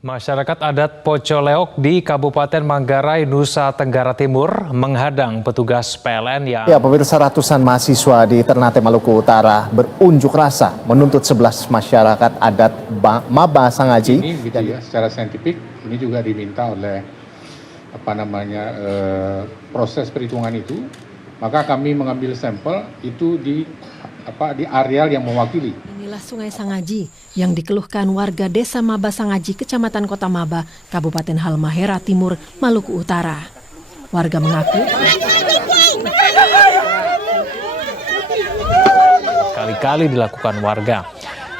Masyarakat adat Pocoleok di Kabupaten Manggarai, Nusa Tenggara Timur menghadang petugas PLN yang... Ya, pemirsa, ratusan mahasiswa di Ternate, Maluku Utara berunjuk rasa menuntut 11 masyarakat adat Maba Sangaji. Ini gitu ya, secara saintifik ini juga diminta oleh proses perhitungan itu, maka kami mengambil sampel itu di areal yang mewakili. Inilah Sungai Sangaji yang dikeluhkan warga Desa Maba Sangaji, Kecamatan Kota Maba, Kabupaten Halmahera Timur, Maluku Utara. Warga mengaku kali-kali dilakukan warga.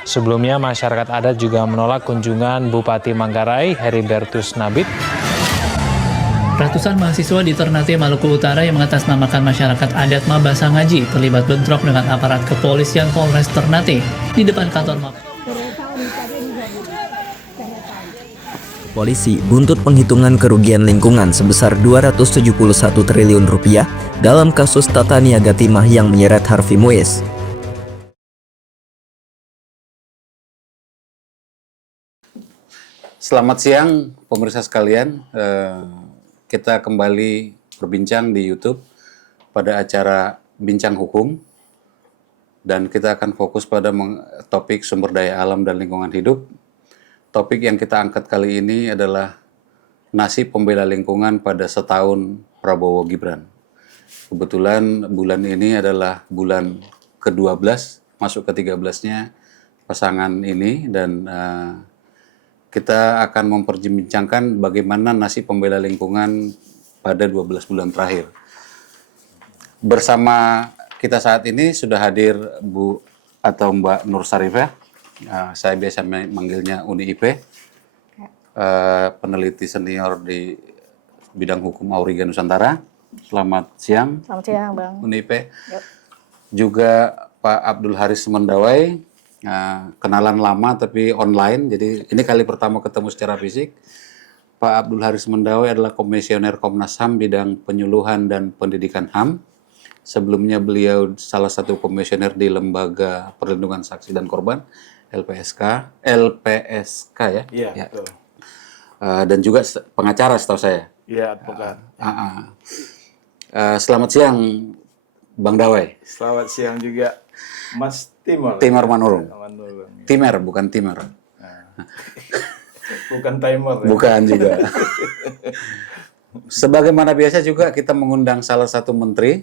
Sebelumnya masyarakat adat juga menolak kunjungan Bupati Manggarai, Heribertus Nabit. Ratusan mahasiswa di Ternate, Maluku Utara yang mengatasnamakan masyarakat adat Maba Sangaji terlibat bentrok dengan aparat kepolisian Polres Ternate di depan kantor Maba. Polisi buntut penghitungan kerugian lingkungan sebesar 271 triliun rupiah dalam kasus tata niaga timah yang menyeret Harvey Muiz. Selamat siang pemirsa sekalian. Kita kembali berbincang di YouTube pada acara Bincang Hukum, dan kita akan fokus pada topik sumber daya alam dan lingkungan hidup. Topik yang kita angkat kali ini adalah nasib pembela lingkungan pada setahun Prabowo Gibran. Kebetulan bulan ini adalah bulan ke-12, masuk ke-13-nya pasangan ini, dan kita akan memperbincangkan bagaimana nasib pembela lingkungan pada 12 bulan terakhir. Bersama kita saat ini sudah hadir Bu atau Mbak Nur Sarifah. Saya biasa manggilnya Uni IP, peneliti senior di bidang hukum Auriga Nusantara. Selamat siang. Selamat siang, Bang. Uni IP. Yep. Juga Pak Abdul Haris Mendawai. Kenalan lama tapi online, jadi ini kali pertama ketemu secara fisik. Pak Abdul Haris Mendawai adalah Komisioner Komnas HAM bidang penyuluhan dan pendidikan HAM. Sebelumnya beliau salah satu komisioner di Lembaga Perlindungan Saksi dan Korban, LPSK ya? Iya, ya. Betul. Dan juga pengacara setahu saya. Iya, advokat. Selamat siang Bang Dawai. Selamat siang juga Mas Timur Manurung. Timer, bukan Timer. Bukan timer. Ya? Bukan juga. Sebagaimana biasa juga kita mengundang salah satu menteri,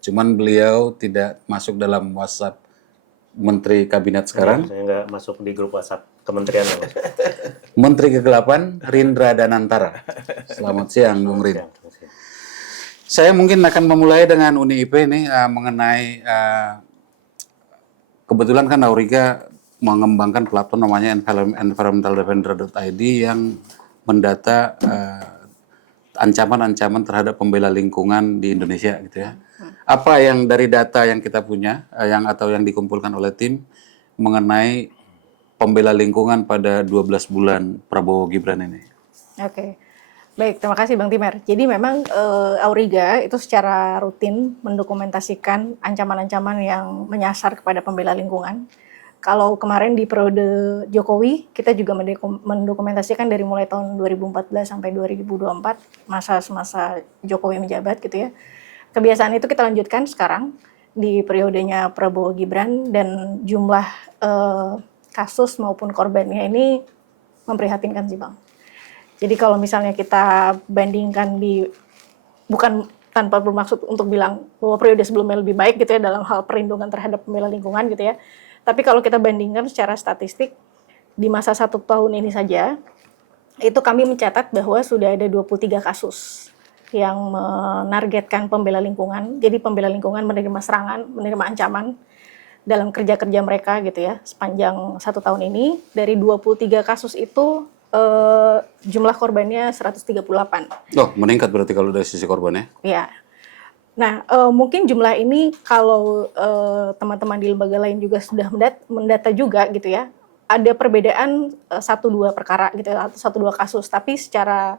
cuman beliau tidak masuk dalam WhatsApp menteri kabinet sekarang. Saya nggak masuk di grup WhatsApp kementerian. Menteri Kegelapan Rindra Danantara. Selamat siang, Bung Rin. Saya mungkin akan memulai dengan Uni IP ini mengenai kebetulan kan Auriga mengembangkan platform namanya environmentaldefender.id yang mendata ancaman-ancaman terhadap pembela lingkungan di Indonesia gitu ya. Apa yang dari data yang kita punya atau yang dikumpulkan oleh tim mengenai pembela lingkungan pada 12 bulan Prabowo Gibran ini? Oke. Baik, terima kasih Bang Timer. Jadi memang Auriga itu secara rutin mendokumentasikan ancaman-ancaman yang menyasar kepada pembela lingkungan. Kalau kemarin di periode Jokowi, kita juga mendokumentasikan dari mulai tahun 2014 sampai 2024, masa-masa Jokowi menjabat gitu ya. Kebiasaan itu kita lanjutkan sekarang di periodenya Prabowo Gibran, dan jumlah kasus maupun korbannya ini memprihatinkan sih Bang. Jadi kalau misalnya kita bandingkan bukan tanpa bermaksud untuk bilang bahwa periode sebelumnya lebih baik gitu ya dalam hal perlindungan terhadap pembela lingkungan gitu ya. Tapi kalau kita bandingkan secara statistik, di masa 1 tahun ini saja, itu kami mencatat bahwa sudah ada 23 kasus yang menargetkan pembela lingkungan. Jadi pembela lingkungan menerima serangan, menerima ancaman dalam kerja-kerja mereka gitu ya. Sepanjang 1 tahun ini, dari 23 kasus itu, jumlah korbannya 138. Oh, meningkat berarti kalau dari sisi korbannya? Iya. Nah, mungkin jumlah ini kalau teman-teman di lembaga lain juga sudah mendata juga gitu ya, ada perbedaan 1-2 perkara gitu ya, atau 1-2 kasus, tapi secara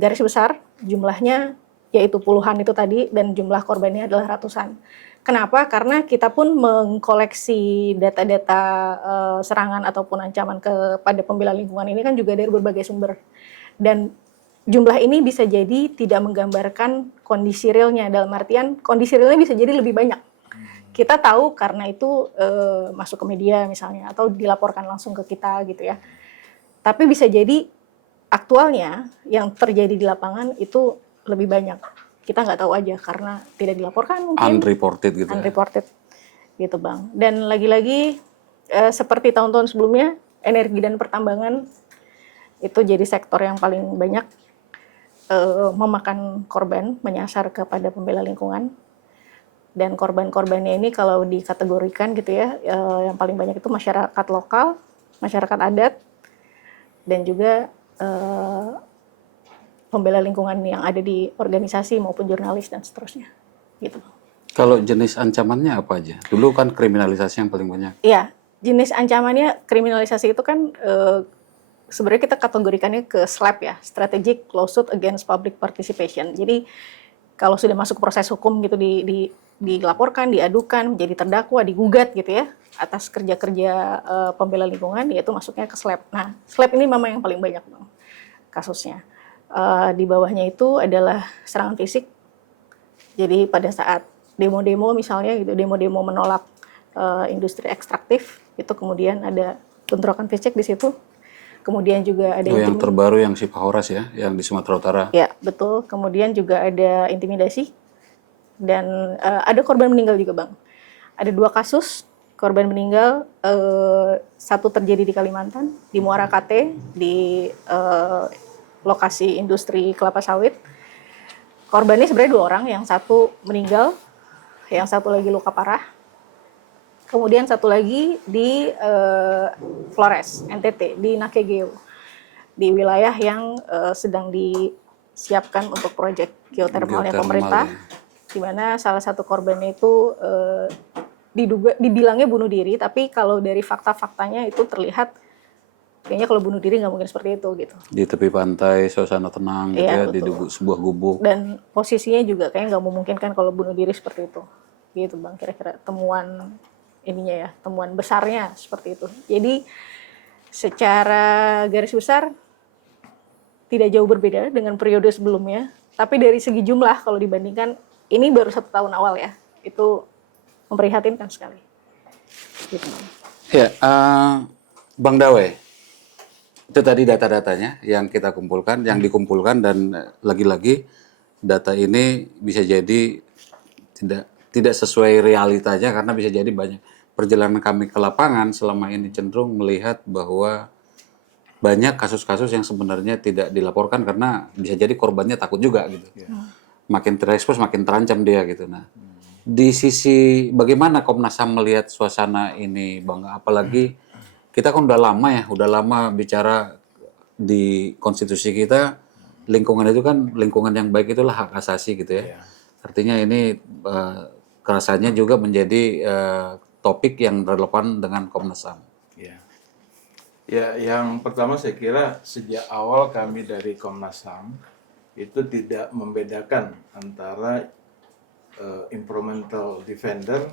garis besar jumlahnya yaitu puluhan itu tadi, dan jumlah korbannya adalah ratusan. Kenapa? Karena kita pun mengkoleksi data-data serangan ataupun ancaman kepada pembela lingkungan ini kan juga dari berbagai sumber. Dan jumlah ini bisa jadi tidak menggambarkan kondisi realnya, dalam artian kondisi realnya bisa jadi lebih banyak. Kita tahu karena itu masuk ke media misalnya, atau dilaporkan langsung ke kita gitu ya. Tapi bisa jadi aktualnya yang terjadi di lapangan itu lebih banyak. Kita nggak tahu aja karena tidak dilaporkan mungkin. Unreported gitu. Unreported gitu Bang. Dan lagi-lagi seperti tahun-tahun sebelumnya, energi dan pertambangan itu jadi sektor yang paling banyak memakan korban, menyasar kepada pembela lingkungan. Dan korban-korbannya ini kalau dikategorikan gitu ya, yang paling banyak itu masyarakat lokal, masyarakat adat, dan juga pembela lingkungan yang ada di organisasi maupun jurnalis dan seterusnya. Gitu. Kalau jenis ancamannya apa aja? Dulu kan kriminalisasi yang paling banyak. Iya, jenis ancamannya kriminalisasi itu kan sebenarnya kita kategorikannya ke SLAP ya, Strategic Lawsuit Against Public Participation. Jadi kalau sudah masuk proses hukum gitu dilaporkan, diadukan, menjadi terdakwa, digugat gitu ya atas kerja-kerja pembela lingkungan, yaitu masuknya ke SLAP. Nah, SLAP ini memang yang paling banyak Bang, kasusnya. Di bawahnya itu adalah serangan fisik. Jadi pada saat demo-demo misalnya gitu, demo-demo menolak industri ekstraktif, itu kemudian ada bentrokan fisik di situ. Kemudian juga ada yang terbaru yang si Pak Horas ya, yang di Sumatera Utara. Ya, betul. Kemudian juga ada intimidasi dan ada korban meninggal juga, Bang. Ada 2 kasus korban meninggal, satu terjadi di Kalimantan, di Muara Kate, di lokasi industri kelapa sawit. Korbannya sebenarnya 2 orang, yang satu meninggal, yang satu lagi luka parah. Kemudian satu lagi di Flores, NTT, di Nakegeo, di wilayah yang sedang disiapkan untuk proyek geotermalnya pemerintah, di mana salah satu korbannya itu dibilangnya bunuh diri, tapi kalau dari fakta-faktanya itu terlihat kayaknya kalau bunuh diri nggak mungkin seperti itu gitu. Di tepi pantai, suasana tenang gitu ya, di sebuah gubuk. Dan posisinya juga kayaknya nggak memungkinkan kalau bunuh diri seperti itu. Gitu Bang, kira-kira temuan ininya ya, temuan besarnya seperti itu. Jadi secara garis besar tidak jauh berbeda dengan periode sebelumnya, tapi dari segi jumlah kalau dibandingkan, ini baru 1 tahun awal ya, itu memprihatinkan sekali. Gitu. Ya, Bang Dawe, itu tadi data-datanya yang kita kumpulkan, yang dikumpulkan, dan lagi-lagi data ini bisa jadi tidak sesuai realitanya karena bisa jadi banyak. Perjalanan kami ke lapangan selama ini cenderung melihat bahwa banyak kasus-kasus yang sebenarnya tidak dilaporkan karena bisa jadi korbannya takut juga gitu. Makin terekspos makin terancam dia gitu. Nah, di sisi bagaimana Komnas HAM melihat suasana ini, Bang? Apalagi kita kan udah lama bicara di konstitusi kita, lingkungan itu kan, lingkungan yang baik itulah hak asasi gitu ya. Artinya ini rasanya juga menjadi topik yang relevan dengan Komnas HAM. Ya, yang pertama saya kira sejak awal kami dari Komnas HAM itu tidak membedakan antara environmental defender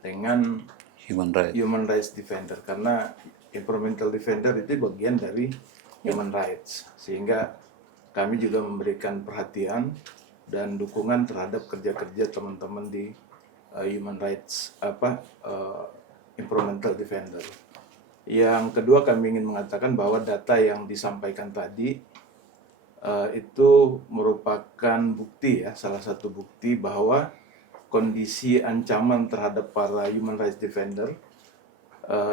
dengan human rights defender, karena environmental defender itu bagian dari human rights, sehingga kami juga memberikan perhatian dan dukungan terhadap kerja-kerja teman-teman di human rights environmental defender. Yang kedua, kami ingin mengatakan bahwa data yang disampaikan tadi itu merupakan bukti ya, salah satu bukti bahwa kondisi ancaman terhadap para human rights defender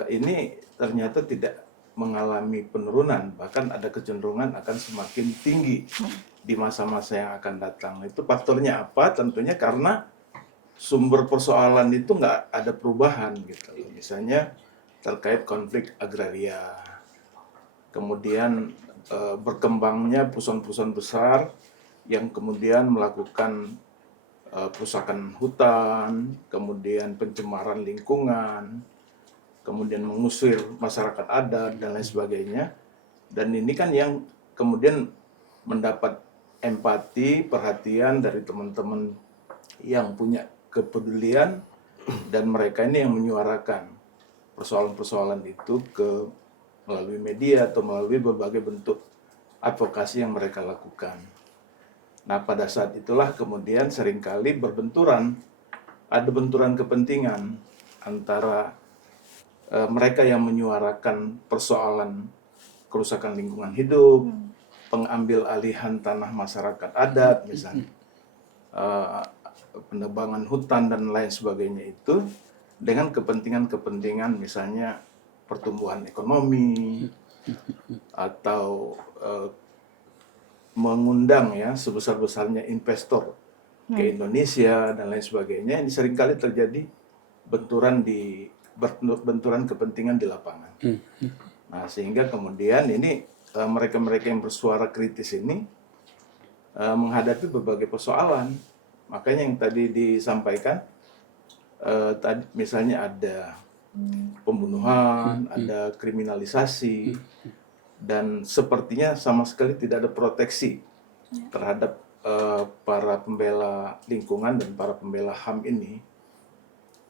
ini ternyata tidak mengalami penurunan, bahkan ada kecenderungan akan semakin tinggi di masa-masa yang akan datang. Itu faktornya apa? Tentunya karena sumber persoalan itu nggak ada perubahan gitu. Misalnya terkait konflik agraria, kemudian berkembangnya perusahaan-perusahaan besar yang kemudian melakukan perusakan hutan, kemudian pencemaran lingkungan, kemudian mengusir masyarakat adat dan lain sebagainya. Dan ini kan yang kemudian mendapat empati, perhatian dari teman-teman yang punya kepedulian dan mereka ini yang menyuarakan persoalan-persoalan itu melalui media atau melalui berbagai bentuk advokasi yang mereka lakukan. Nah, pada saat itulah kemudian seringkali ada benturan kepentingan antara mereka yang menyuarakan persoalan kerusakan lingkungan hidup, pengambil alihan tanah masyarakat adat misalnya, penebangan hutan dan lain sebagainya itu, dengan kepentingan-kepentingan misalnya pertumbuhan ekonomi atau mengundang ya sebesar-besarnya investor ke Indonesia dan lain sebagainya. Ini seringkali terjadi benturan kepentingan di lapangan. Nah, sehingga kemudian ini mereka-mereka yang bersuara kritis ini menghadapi berbagai persoalan. Makanya yang tadi disampaikan, tadi misalnya ada pembunuhan, ada kriminalisasi, dan sepertinya sama sekali tidak ada proteksi terhadap para pembela lingkungan dan para pembela HAM ini,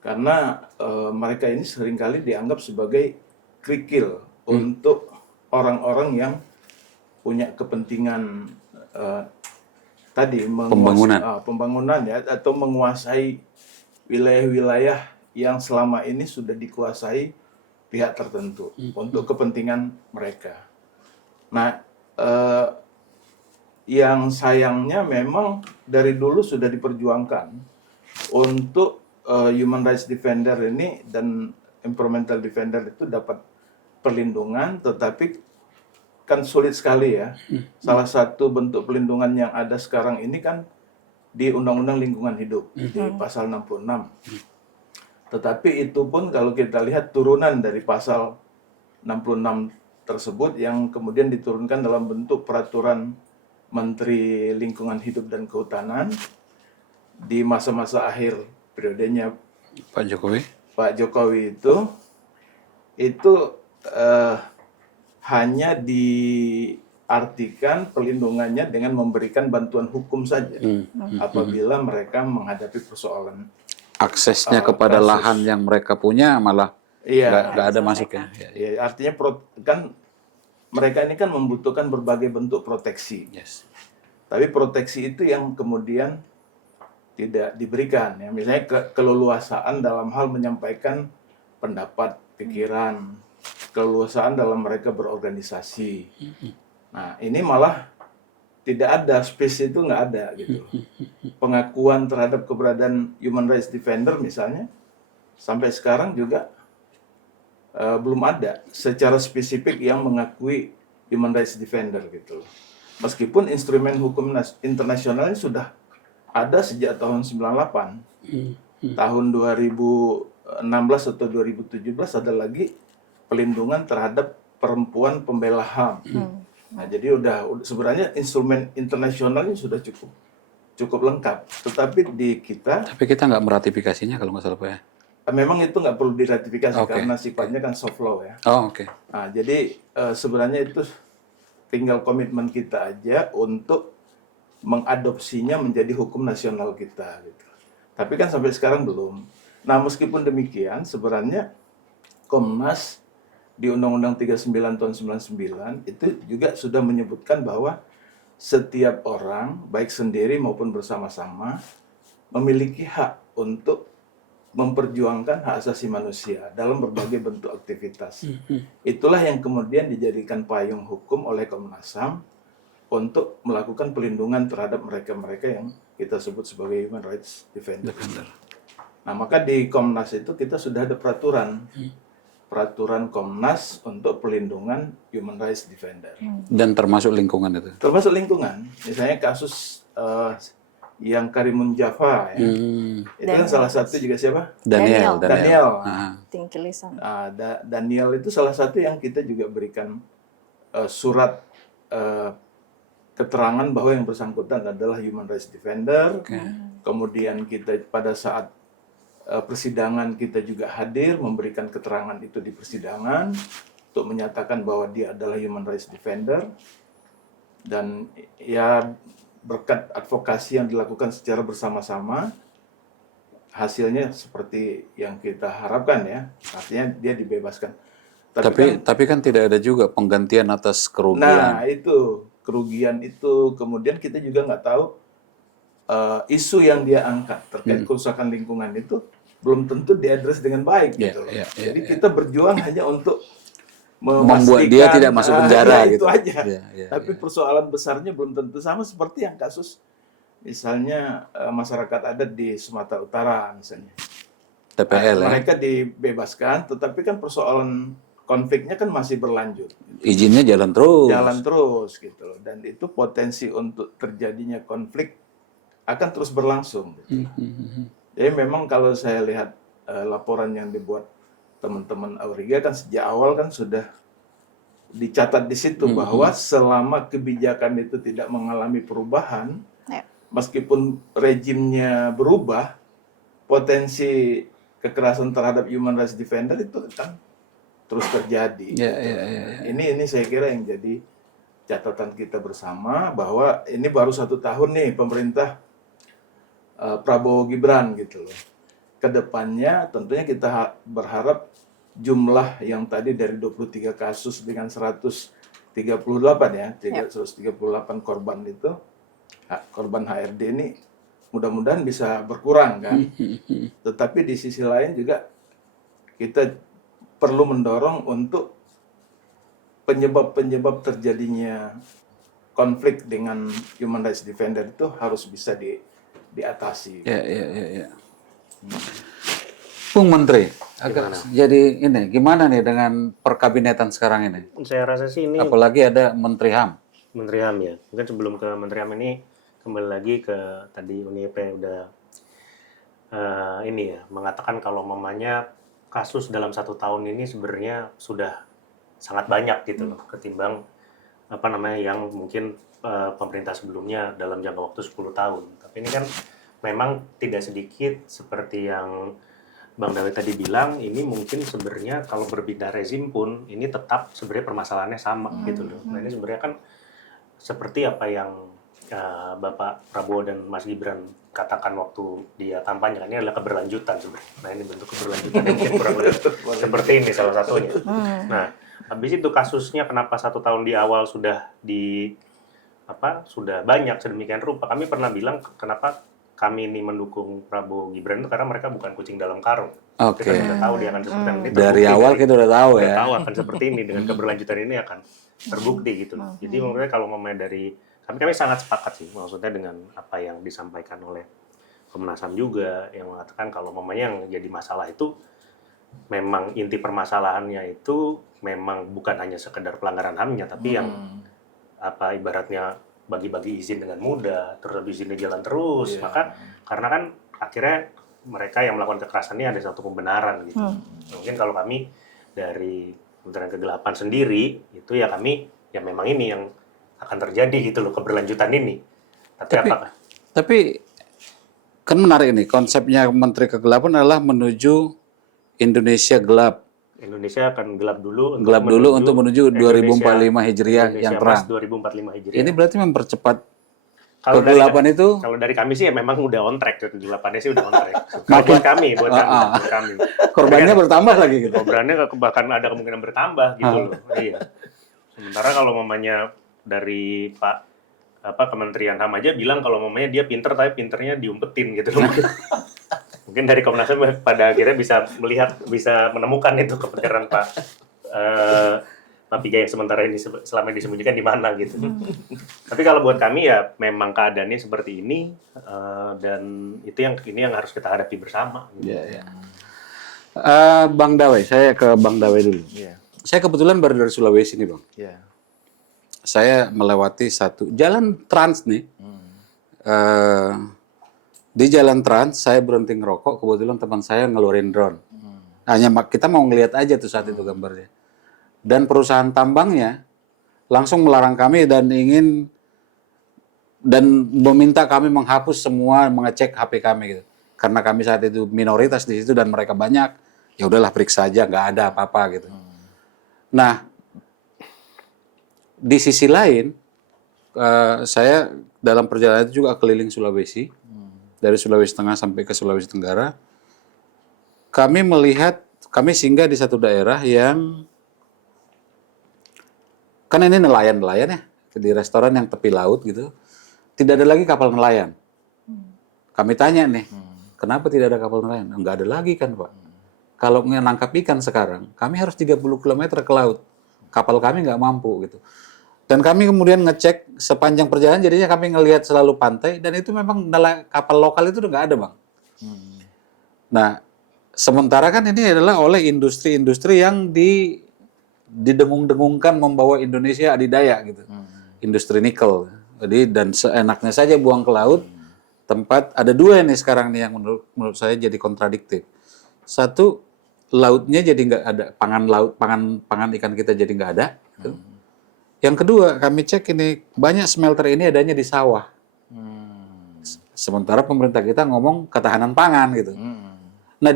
karena mereka ini seringkali dianggap sebagai kerikil untuk orang-orang yang punya kepentingan tadi pembangunan ya, atau menguasai wilayah-wilayah yang selama ini sudah dikuasai pihak tertentu untuk kepentingan mereka. Nah, yang sayangnya memang dari dulu sudah diperjuangkan untuk human rights defender ini dan environmental defender itu dapat perlindungan, tetapi kan sulit sekali ya. Salah satu bentuk pelindungan yang ada sekarang ini kan di Undang-Undang Lingkungan Hidup di pasal 66. Tetapi itu pun kalau kita lihat turunan dari pasal 66 tersebut yang kemudian diturunkan dalam bentuk peraturan Menteri Lingkungan Hidup dan Kehutanan di masa-masa akhir periodenya Pak Jokowi itu hanya diartikan perlindungannya dengan memberikan bantuan hukum saja apabila mereka menghadapi persoalan aksesnya kepada lahan yang mereka punya malah nggak ada masuknya. Ya, artinya kan mereka ini kan membutuhkan berbagai bentuk proteksi. Tapi proteksi itu yang kemudian tidak diberikan. Ya. Misalnya keleluasaan dalam hal menyampaikan pendapat, pikiran, keleluasaan dalam mereka berorganisasi. Nah, ini malah tidak ada, space itu nggak ada gitu. Pengakuan terhadap keberadaan human rights defender misalnya sampai sekarang juga belum ada secara spesifik yang mengakui human rights defender gitu. Meskipun instrumen hukum internasionalnya sudah ada sejak tahun 98. Tahun 2016 atau 2017 ada lagi pelindungan terhadap perempuan pembela HAM. Nah, jadi sebenarnya instrumen internasionalnya sudah cukup lengkap. Tetapi Tapi kita nggak meratifikasinya kalau nggak salah Pak ya. Memang itu nggak perlu diratifikasi karena sifatnya kan soft law ya. Nah, jadi sebenarnya itu tinggal komitmen kita aja untuk mengadopsinya menjadi hukum nasional kita gitu. Tapi kan sampai sekarang belum. Nah, meskipun demikian sebenarnya Komnas di Undang-Undang 39 tahun 99 itu juga sudah menyebutkan bahwa setiap orang baik sendiri maupun bersama-sama memiliki hak untuk memperjuangkan hak asasi manusia dalam berbagai bentuk aktivitas. Itulah yang kemudian dijadikan payung hukum oleh Komnas HAM untuk melakukan pelindungan terhadap mereka-mereka yang kita sebut sebagai human rights defender. Nah, maka di Komnas itu kita sudah ada peraturan Komnas untuk pelindungan human rights defender. Dan termasuk lingkungan itu? Termasuk lingkungan. Misalnya kasus yang Karimun Java ya. Itu kan salah satu juga siapa? Daniel. Daniel itu salah satu yang kita juga berikan surat keterangan bahwa yang bersangkutan adalah human rights defender. Kemudian kita pada saat persidangan kita juga hadir memberikan keterangan itu di persidangan untuk menyatakan bahwa dia adalah human rights defender. Dan ya berkat advokasi yang dilakukan secara bersama-sama, hasilnya seperti yang kita harapkan ya, artinya dia dibebaskan. Tapi kan tidak ada juga penggantian atas kerugian. Nah itu kerugian itu, kemudian kita juga nggak tahu isu yang dia angkat terkait kerusakan lingkungan itu belum tentu diadres dengan baik gitu loh. Jadi kita berjuang hanya untuk membuat dia tidak masuk penjara itu gitu. aja. Tapi persoalan besarnya belum tentu sama seperti yang kasus misalnya masyarakat adat di Sumatera Utara misalnya. TPL ya. Mereka dibebaskan, tetapi kan persoalan konfliknya kan masih berlanjut. Izinnya jalan terus. Jalan terus gitu loh. Dan itu potensi untuk terjadinya konflik akan terus berlangsung. Gitu. Jadi memang kalau saya lihat laporan yang dibuat teman-teman Auriga kan sejak awal kan sudah dicatat di situ bahwa selama kebijakan itu tidak mengalami perubahan, meskipun rejimnya berubah, potensi kekerasan terhadap human rights defender itu kan terus terjadi. Ini saya kira yang jadi catatan kita bersama bahwa ini baru 1 tahun nih pemerintah Prabowo Gibran gitu loh. Kedepannya tentunya kita berharap jumlah yang tadi dari 23 kasus dengan 138 ya, 138 korban itu, korban HRD ini mudah-mudahan bisa berkurang kan. Tetapi di sisi lain juga kita perlu mendorong untuk penyebab-penyebab terjadinya konflik dengan human rights defender itu harus bisa diatasi. Bung Menteri, jadi ini gimana nih dengan perkabinetan sekarang ini? Saya rasa sih ini Apalagi ada Menteri HAM. Menteri HAM ya. Mungkin sebelum ke Menteri HAM ini kembali lagi ke tadi UNIP udah ini ya mengatakan kalau mamanya kasus dalam 1 tahun ini sebenarnya sudah sangat banyak gitu loh ketimbang yang mungkin pemerintah sebelumnya dalam jangka waktu 10 tahun. Tapi ini kan memang tidak sedikit seperti yang Bang Dawe tadi bilang, ini mungkin sebenarnya kalau berbeda rezim pun ini tetap sebenarnya permasalahannya sama gitu loh. Nah ini sebenarnya kan seperti apa yang Bapak Prabowo dan Mas Gibran katakan waktu dia kampanye, ini adalah keberlanjutan sebenarnya. Nah ini bentuk keberlanjutan yang mungkin kurang lebih seperti ini salah satunya. Nah habis itu kasusnya kenapa 1 tahun di awal sudah sudah banyak sedemikian rupa. Kami pernah bilang kenapa kami ini mendukung Prabowo Gibran itu karena mereka bukan kucing dalam karung. Kita sudah tahu dia akan seperti ini. Dari awal kita udah tahu ya. Tahu akan seperti ini dengan keberlanjutan ini akan terbukti gitu. Jadi menurut saya kalau dari kami sangat sepakat sih maksudnya dengan apa yang disampaikan oleh Komnas HAM juga yang mengatakan kalau yang jadi masalah itu memang inti permasalahannya itu memang bukan hanya sekedar pelanggaran HAM-nya tapi yang ibaratnya bagi-bagi izin dengan mudah, terus izinnya jalan terus, maka karena kan akhirnya mereka yang melakukan kekerasan ini ada satu pembenaran gitu. Mungkin kalau kami dari Kementerian Kegelapan sendiri itu ya kami ya memang ini yang akan terjadi gitu loh keberlanjutan ini. Tapi kan menarik ini konsepnya Menteri Kegelapan adalah menuju Indonesia gelap. Indonesia akan gelap dulu untuk menuju 2045 Hijriah yang terang. 2045 Hijriah. Ini berarti mempercepat kegelapan itu. Kalau dari kami sih ya memang udah on track, kegelapannya sih udah on track. Buat kami. Korbannya bertambah lagi gitu. Korbannya bahkan ada kemungkinan bertambah gitu loh. Iya. Sementara kalau dari Kementerian HAM aja bilang kalau dia pinter tapi pinternya diumpetin gitu loh. Mungkin dari Komnas HAM pada akhirnya bisa menemukan itu kebenaran Pak Piga yang sementara ini selama disembunyikan di mana gitu. Tapi kalau buat kami ya memang keadaannya seperti ini dan itu yang harus kita hadapi bersama. Gitu. Bang Dawe, saya ke Bang Dawe dulu. Saya kebetulan baru dari Sulawesi nih Bang. Saya melewati satu jalan trans nih. Di jalan trans saya berhenti ngerokok, kebetulan teman saya ngeluarin drone. Hanya kita mau ngelihat aja tuh saat itu gambarnya. Dan perusahaan tambangnya langsung melarang kami dan meminta kami menghapus semua, mengecek HP kami gitu. Karena kami saat itu minoritas di situ dan mereka banyak, ya udahlah periksa aja, nggak ada apa-apa gitu. Nah, di sisi lain saya dalam perjalanan itu juga keliling Sulawesi. dari Sulawesi Tengah sampai ke Sulawesi Tenggara, kami singgah di satu daerah yang, kan ini nelayan-nelayan ya, di restoran yang tepi laut gitu, tidak ada lagi kapal nelayan. Kami tanya nih, kenapa tidak ada kapal nelayan? Enggak ada lagi kan Pak. Kalau nangkap ikan sekarang, kami harus 30 km ke laut. Kapal kami nggak mampu gitu. Dan kami kemudian ngecek sepanjang perjalanan, jadinya kami ngelihat selalu pantai, dan itu memang kapal lokal itu udah nggak ada Bang. Nah, sementara kan ini adalah oleh industri-industri yang didengung-dengungkan membawa Indonesia adidaya gitu. Industri nikel. Jadi dan seenaknya saja buang ke laut. Tempat ada dua nih sekarang nih yang menurut saya jadi kontradiktif. Satu, lautnya jadi nggak ada, pangan ikan kita jadi nggak ada. Gitu. Yang kedua, kami cek ini banyak smelter ini adanya di sawah. Sementara pemerintah kita ngomong ketahanan pangan gitu. Nah,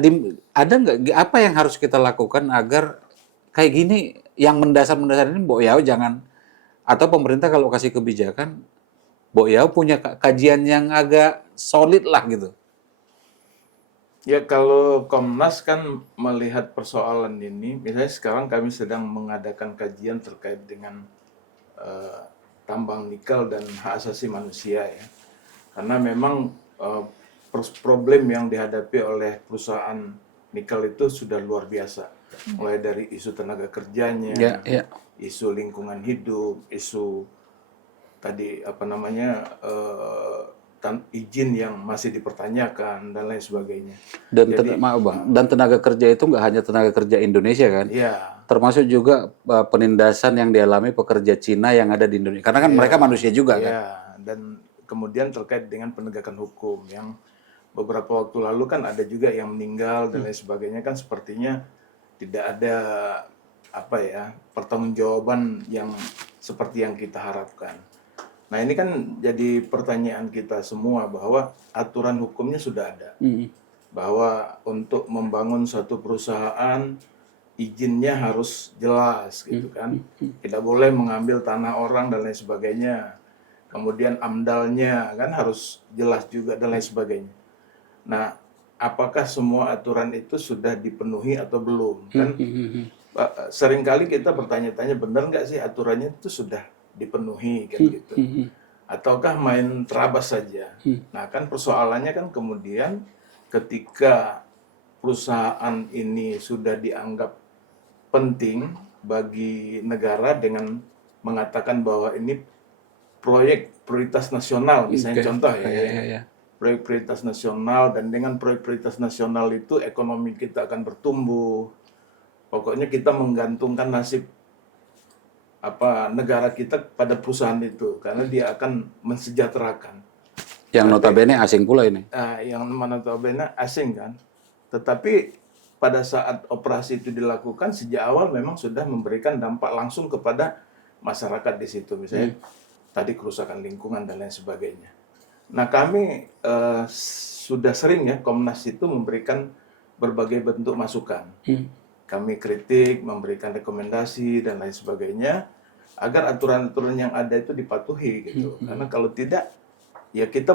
ada nggak apa yang harus kita lakukan agar kayak gini yang mendasar-mendasar ini Mbok Yao jangan, atau pemerintah kalau kasih kebijakan Mbok Yao punya kajian yang agak solid lah gitu. Ya kalau Komnas kan melihat persoalan ini, misalnya sekarang kami sedang mengadakan kajian terkait dengan tambang nikel dan hak asasi manusia ya. Karena memang problem yang dihadapi oleh perusahaan nikel itu sudah luar biasa. Mulai dari isu tenaga kerjanya, isu lingkungan hidup, isu tadi izin yang masih dipertanyakan dan lain sebagainya. Dan maaf Bang, dan tenaga kerja itu nggak hanya tenaga kerja Indonesia kan? Iya. Termasuk juga penindasan yang dialami pekerja Cina yang ada di Indonesia. Karena kan mereka manusia juga kan? Iya, dan kemudian terkait dengan penegakan hukum yang beberapa waktu lalu kan ada juga yang meninggal dan lain sebagainya, kan sepertinya tidak ada pertanggungjawaban yang seperti yang kita harapkan. Nah ini kan jadi pertanyaan kita semua bahwa aturan hukumnya sudah ada, bahwa untuk membangun suatu perusahaan izinnya harus jelas gitu kan, tidak boleh mengambil tanah orang dan lain sebagainya, kemudian amdalnya kan harus jelas juga dan lain sebagainya. Nah apakah semua aturan itu sudah dipenuhi atau belum kan? Seringkali kita bertanya-tanya, benar nggak sih aturannya itu sudah dipenuhi kan gitu, ataukah main terabas saja. Nah kan persoalannya kan kemudian ketika perusahaan ini sudah dianggap penting bagi negara dengan mengatakan bahwa ini proyek prioritas nasional misalnya, contoh ya. Proyek prioritas nasional, dan dengan proyek prioritas nasional itu ekonomi kita akan bertumbuh. Pokoknya kita menggantungkan nasib negara kita pada perusahaan itu karena dia akan mensejahterakan. Yang notabene asing pula ini. Yang notabene asing kan. Tetapi pada saat operasi itu dilakukan sejak awal memang sudah memberikan dampak langsung kepada masyarakat di situ, misalnya tadi kerusakan lingkungan dan lain sebagainya. Nah kami sudah sering ya Komnas itu memberikan berbagai bentuk masukan. Kami kritik, memberikan rekomendasi dan lain sebagainya agar aturan-aturan yang ada itu dipatuhi gitu. Karena kalau tidak, ya kita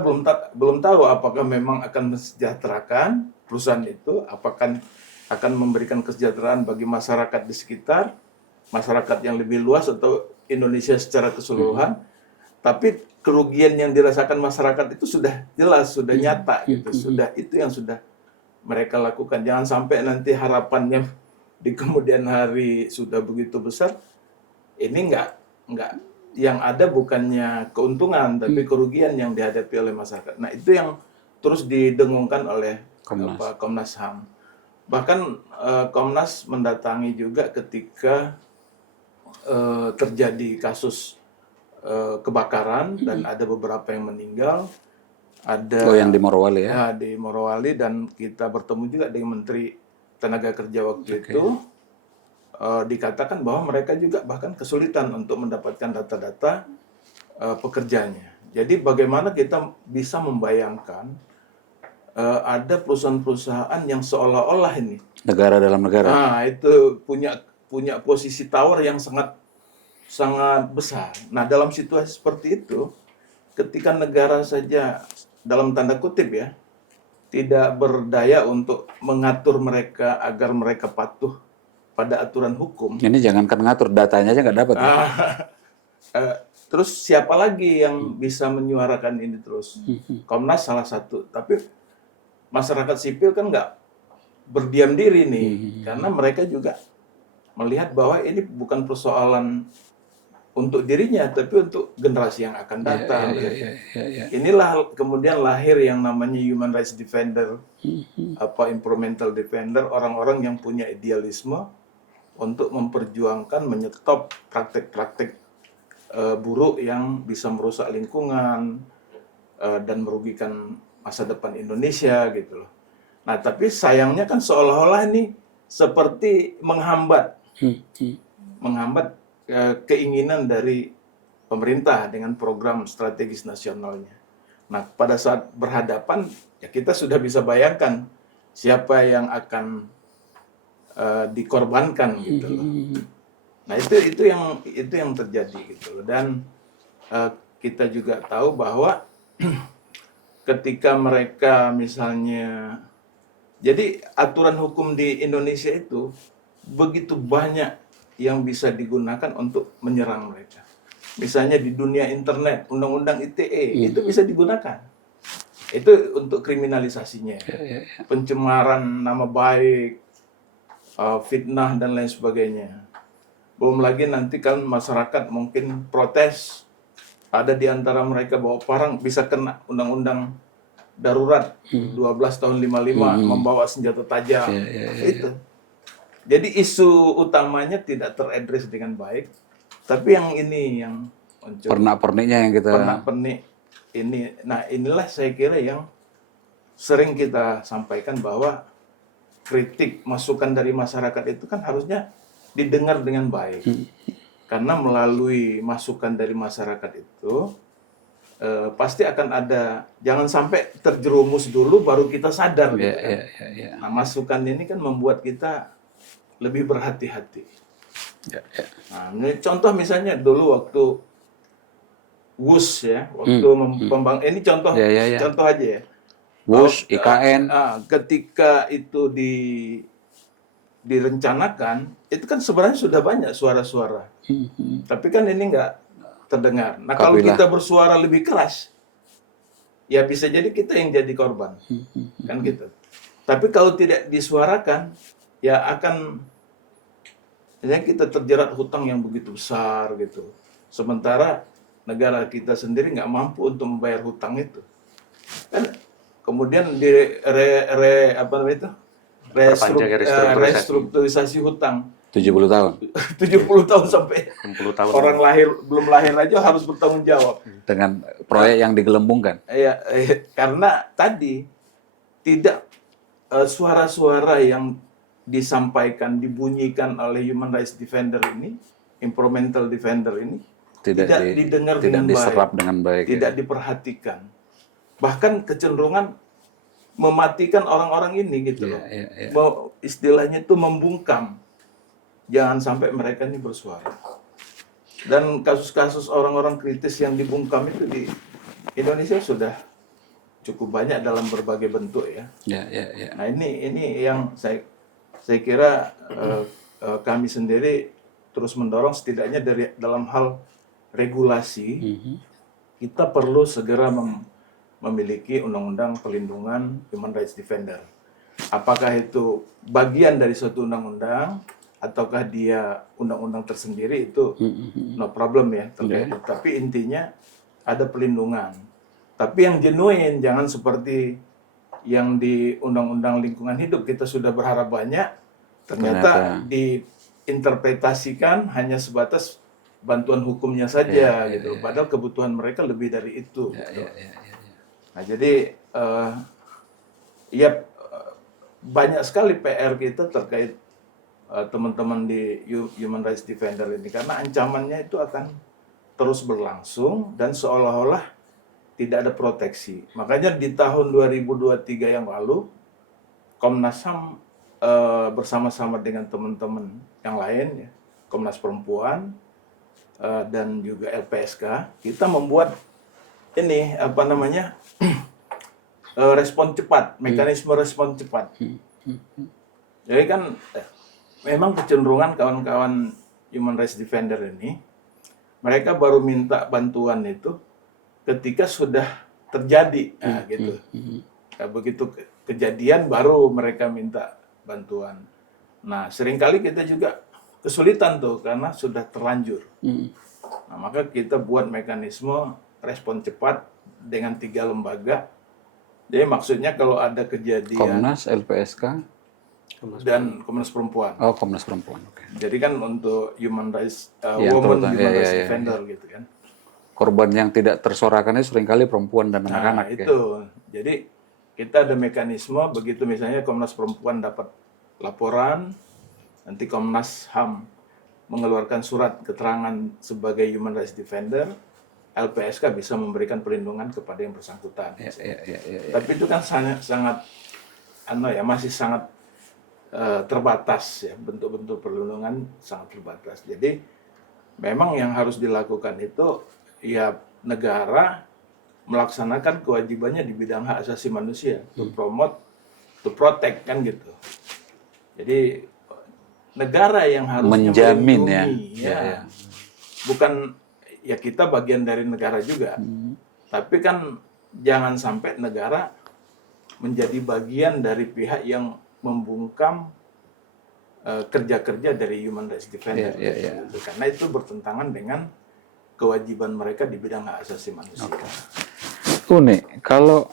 belum tahu apakah memang akan mensejahterakan perusahaan itu, apakah akan memberikan kesejahteraan bagi masyarakat di sekitar, masyarakat yang lebih luas atau Indonesia secara keseluruhan. Tapi kerugian yang dirasakan masyarakat itu sudah jelas, sudah nyata gitu. Itu yang sudah mereka lakukan. Jangan sampai nanti harapannya di kemudian hari sudah begitu besar, ini enggak yang ada bukannya keuntungan tapi kerugian yang dihadapi oleh masyarakat. Nah itu yang terus didengungkan oleh Komnas HAM. Bahkan Komnas mendatangi juga ketika terjadi kasus kebakaran dan ada beberapa yang meninggal. Ada yang di Morowali ya? Di Morowali, dan kita bertemu juga dengan Menteri Tenaga Kerja waktu itu, dikatakan bahwa mereka juga bahkan kesulitan untuk mendapatkan data-data pekerjanya. Jadi bagaimana kita bisa membayangkan ada perusahaan-perusahaan yang seolah-olah ini negara dalam negara. Itu punya posisi tawar yang sangat besar. Nah dalam situasi seperti itu, ketika negara saja dalam tanda kutip ya tidak berdaya untuk mengatur mereka agar mereka patuh pada aturan hukum. Ini jangankan ngatur, datanya aja nggak dapat. Terus siapa lagi yang bisa menyuarakan ini terus? Komnas salah satu, tapi masyarakat sipil kan nggak berdiam diri nih, karena mereka juga melihat bahwa ini bukan persoalan untuk dirinya, tapi untuk generasi yang akan datang. Inilah kemudian lahir yang namanya human rights defender, environmental defender, orang-orang yang punya idealisme untuk memperjuangkan, menyetop praktek-praktek buruk yang bisa merusak lingkungan dan merugikan masa depan Indonesia gitu loh. Nah, tapi sayangnya kan seolah-olah ini seperti menghambat keinginan dari pemerintah dengan program strategis nasionalnya. Nah, pada saat berhadapan, ya kita sudah bisa bayangkan siapa yang akan dikorbankan gitu loh. Nah, itu yang terjadi gitu loh. Dan kita juga tahu bahwa ketika mereka misalnya, jadi aturan hukum di Indonesia itu begitu banyak yang bisa digunakan untuk menyerang mereka. Misalnya di dunia internet, undang-undang ITE itu bisa digunakan. Itu untuk kriminalisasinya. Pencemaran nama baik, fitnah dan lain sebagainya. Belum lagi nanti kan masyarakat mungkin protes, ada di antara mereka bawa parang, bisa kena undang-undang darurat 12 tahun 55 membawa senjata tajam. Itu. Jadi isu utamanya tidak teradres dengan baik, tapi yang ini yang muncul. Pernak-perniknya yang kita... Pernak-pernik ini. Nah, inilah saya kira yang sering kita sampaikan bahwa kritik, masukan dari masyarakat itu kan harusnya didengar dengan baik. Karena melalui masukan dari masyarakat itu, pasti akan ada, jangan sampai terjerumus dulu baru kita sadar. Gitu kan. Nah, masukan ini kan membuat kita lebih berhati-hati. Nah, contoh misalnya dulu waktu WUS ya, waktu ini contoh contoh aja ya. WUS, IKN. Ketika itu direncanakan, itu kan sebenarnya sudah banyak suara-suara. Tapi kan ini nggak terdengar. Nah, kalau kita bersuara lebih keras, ya bisa jadi kita yang jadi korban. Kan gitu. Tapi kalau tidak disuarakan, ya akan kita terjerat hutang yang begitu besar gitu. Sementara negara kita sendiri nggak mampu untuk membayar hutang itu. Kan kemudian di restrukturisasi hutang 70 tahun. 70 tahun sampai 60 tahun. Orang belum lahir aja harus bertanggung jawab Dengan proyek yang digelembungkan. Ya, karena tadi tidak suara-suara yang disampaikan, dibunyikan oleh human rights defender ini, environmental defender ini, tidak didengar dengan baik, diserap dengan baik, tidak diperhatikan. Bahkan kecenderungan mematikan orang-orang ini gitu loh. Istilahnya itu membungkam. Jangan sampai mereka ini bersuara. Dan kasus-kasus orang-orang kritis yang dibungkam itu di Indonesia sudah cukup banyak dalam berbagai bentuk ya. Nah, ini yang saya kira kami sendiri terus mendorong, setidaknya dalam hal regulasi, kita perlu segera memiliki undang-undang perlindungan human rights defender. Apakah itu bagian dari suatu undang-undang ataukah dia undang-undang tersendiri, itu no problem ya terkait. Tapi intinya ada perlindungan. Tapi yang genuine, jangan seperti yang di Undang-Undang Lingkungan Hidup kita sudah berharap banyak, ternyata diinterpretasikan hanya sebatas bantuan hukumnya saja gitu. Padahal kebutuhan mereka lebih dari itu. Gitu. Nah, jadi banyak sekali PR kita terkait teman-teman di Human Rights Defender ini, karena ancamannya itu akan terus berlangsung dan seolah-olah tidak ada proteksi. Makanya di tahun 2023 yang lalu, Komnas HAM bersama-sama dengan teman-teman yang lain, ya, Komnas Perempuan dan juga LPSK, kita membuat ini respon cepat, mekanisme respon cepat. Jadi kan memang kecenderungan kawan-kawan human rights defender ini, mereka baru minta bantuan itu ketika sudah terjadi, nah, gitu. Nah, begitu kejadian baru mereka minta bantuan. Nah, seringkali kita juga kesulitan tuh karena sudah terlanjur. Nah, maka kita buat mekanisme respon cepat dengan 3 lembaga. Jadi maksudnya kalau ada kejadian Komnas, LPSK, dan Komnas Perempuan. oh Komnas Perempuan. Oke. Jadi kan untuk human rights, Yang woman terutama, human ya, rights ya, ya, defender gitu kan. Korban yang tidak tersorakannya seringkali perempuan dan anak-anak. Nah itu, jadi kita ada mekanisme begitu misalnya Komnas Perempuan dapat laporan, nanti Komnas HAM mengeluarkan surat keterangan sebagai human rights defender, LPSK bisa memberikan perlindungan kepada yang bersangkutan. Ya. Tapi itu kan sangat masih sangat terbatas ya, bentuk-bentuk perlindungan sangat terbatas. Jadi memang yang harus dilakukan itu ya negara melaksanakan kewajibannya di bidang hak asasi manusia, to promote, to protect kan gitu. Jadi negara yang harusnya menjamin melindungi, ya. Bukan ya kita bagian dari negara juga. Tapi kan jangan sampai negara menjadi bagian dari pihak yang membungkam kerja-kerja dari human rights defender. Gitu. Karena itu bertentangan dengan kewajiban mereka di bidang hak asasi manusia. Uni, kalau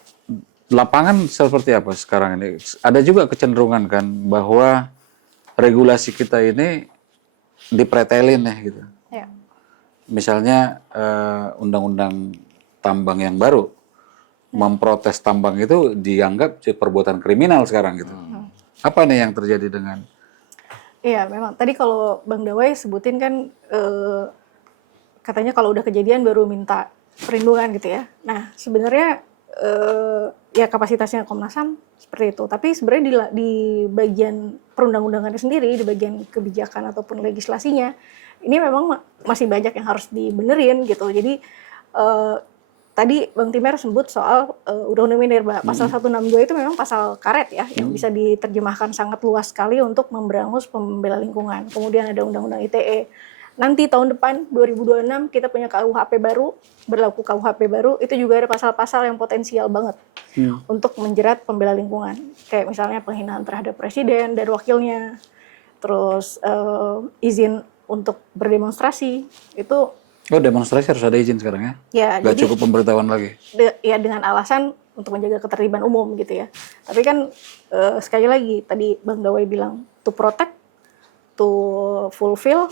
lapangan seperti apa sekarang ini? Ada juga kecenderungan kan bahwa regulasi kita ini dipretelin ya gitu. Ya. Misalnya undang-undang tambang yang baru memprotes tambang itu dianggap perbuatan kriminal sekarang gitu. Apa nih yang terjadi dengan? Iya, memang. Tadi kalau Bang Dawai sebutin kan katanya kalau udah kejadian baru minta perlindungan gitu ya. Nah, sebenarnya ya kapasitasnya Komnas HAM seperti itu. Tapi sebenarnya di bagian perundang-undangannya sendiri, di bagian kebijakan ataupun legislasinya, ini memang masih banyak yang harus dibenerin gitu. Jadi tadi Bang Timer sebut soal Undang-Undang Minerba, pasal 162 itu memang pasal karet ya, yang bisa diterjemahkan sangat luas sekali untuk memberangus pembela lingkungan. Kemudian ada Undang-Undang ITE. Nanti tahun depan 2026 kita punya KUHP baru, berlaku KUHP baru, itu juga ada pasal-pasal yang potensial banget untuk menjerat pembela lingkungan. Kayak misalnya penghinaan terhadap presiden dan wakilnya, terus izin untuk berdemonstrasi, itu Oh, demonstrasi harus ada izin sekarang ya? ya Gak jadi cukup pemberitahuan lagi? ya dengan alasan untuk menjaga ketertiban umum gitu ya. Tapi kan sekali lagi tadi Bang Dawai bilang to protect, to fulfill,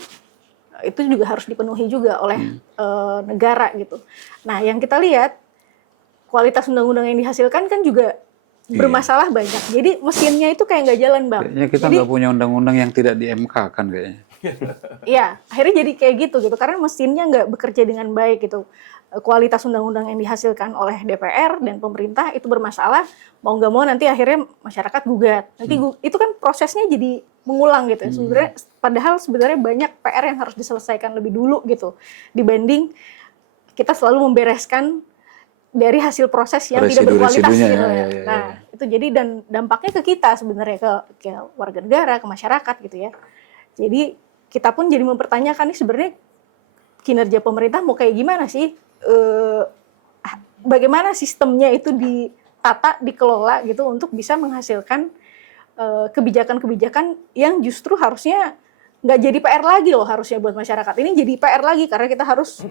itu juga harus dipenuhi juga oleh negara gitu. Nah, yang kita lihat kualitas undang-undang yang dihasilkan kan juga bermasalah banyak. Jadi mesinnya itu kayak nggak jalan, Bang. Kayaknya kita nggak punya undang-undang yang tidak di MK kan kayaknya. Iya, akhirnya jadi kayak gitu karena mesinnya nggak bekerja dengan baik gitu. Kualitas undang-undang yang dihasilkan oleh DPR dan pemerintah itu bermasalah, mau nggak mau nanti akhirnya masyarakat gugat. Nanti itu kan prosesnya jadi mengulang gitu. Padahal sebenarnya banyak PR yang harus diselesaikan lebih dulu gitu dibanding kita selalu membereskan dari hasil proses yang tidak berkualitas gitu. Nah, itu jadi dan dampaknya ke kita sebenarnya ke warga negara, ke masyarakat gitu ya. Jadi kita pun jadi mempertanyakan nih sebenarnya kinerja pemerintah mau kayak gimana sih? Bagaimana sistemnya itu ditata, dikelola gitu untuk bisa menghasilkan kebijakan-kebijakan yang justru harusnya nggak jadi PR lagi loh harusnya buat masyarakat. Ini jadi PR lagi karena kita harus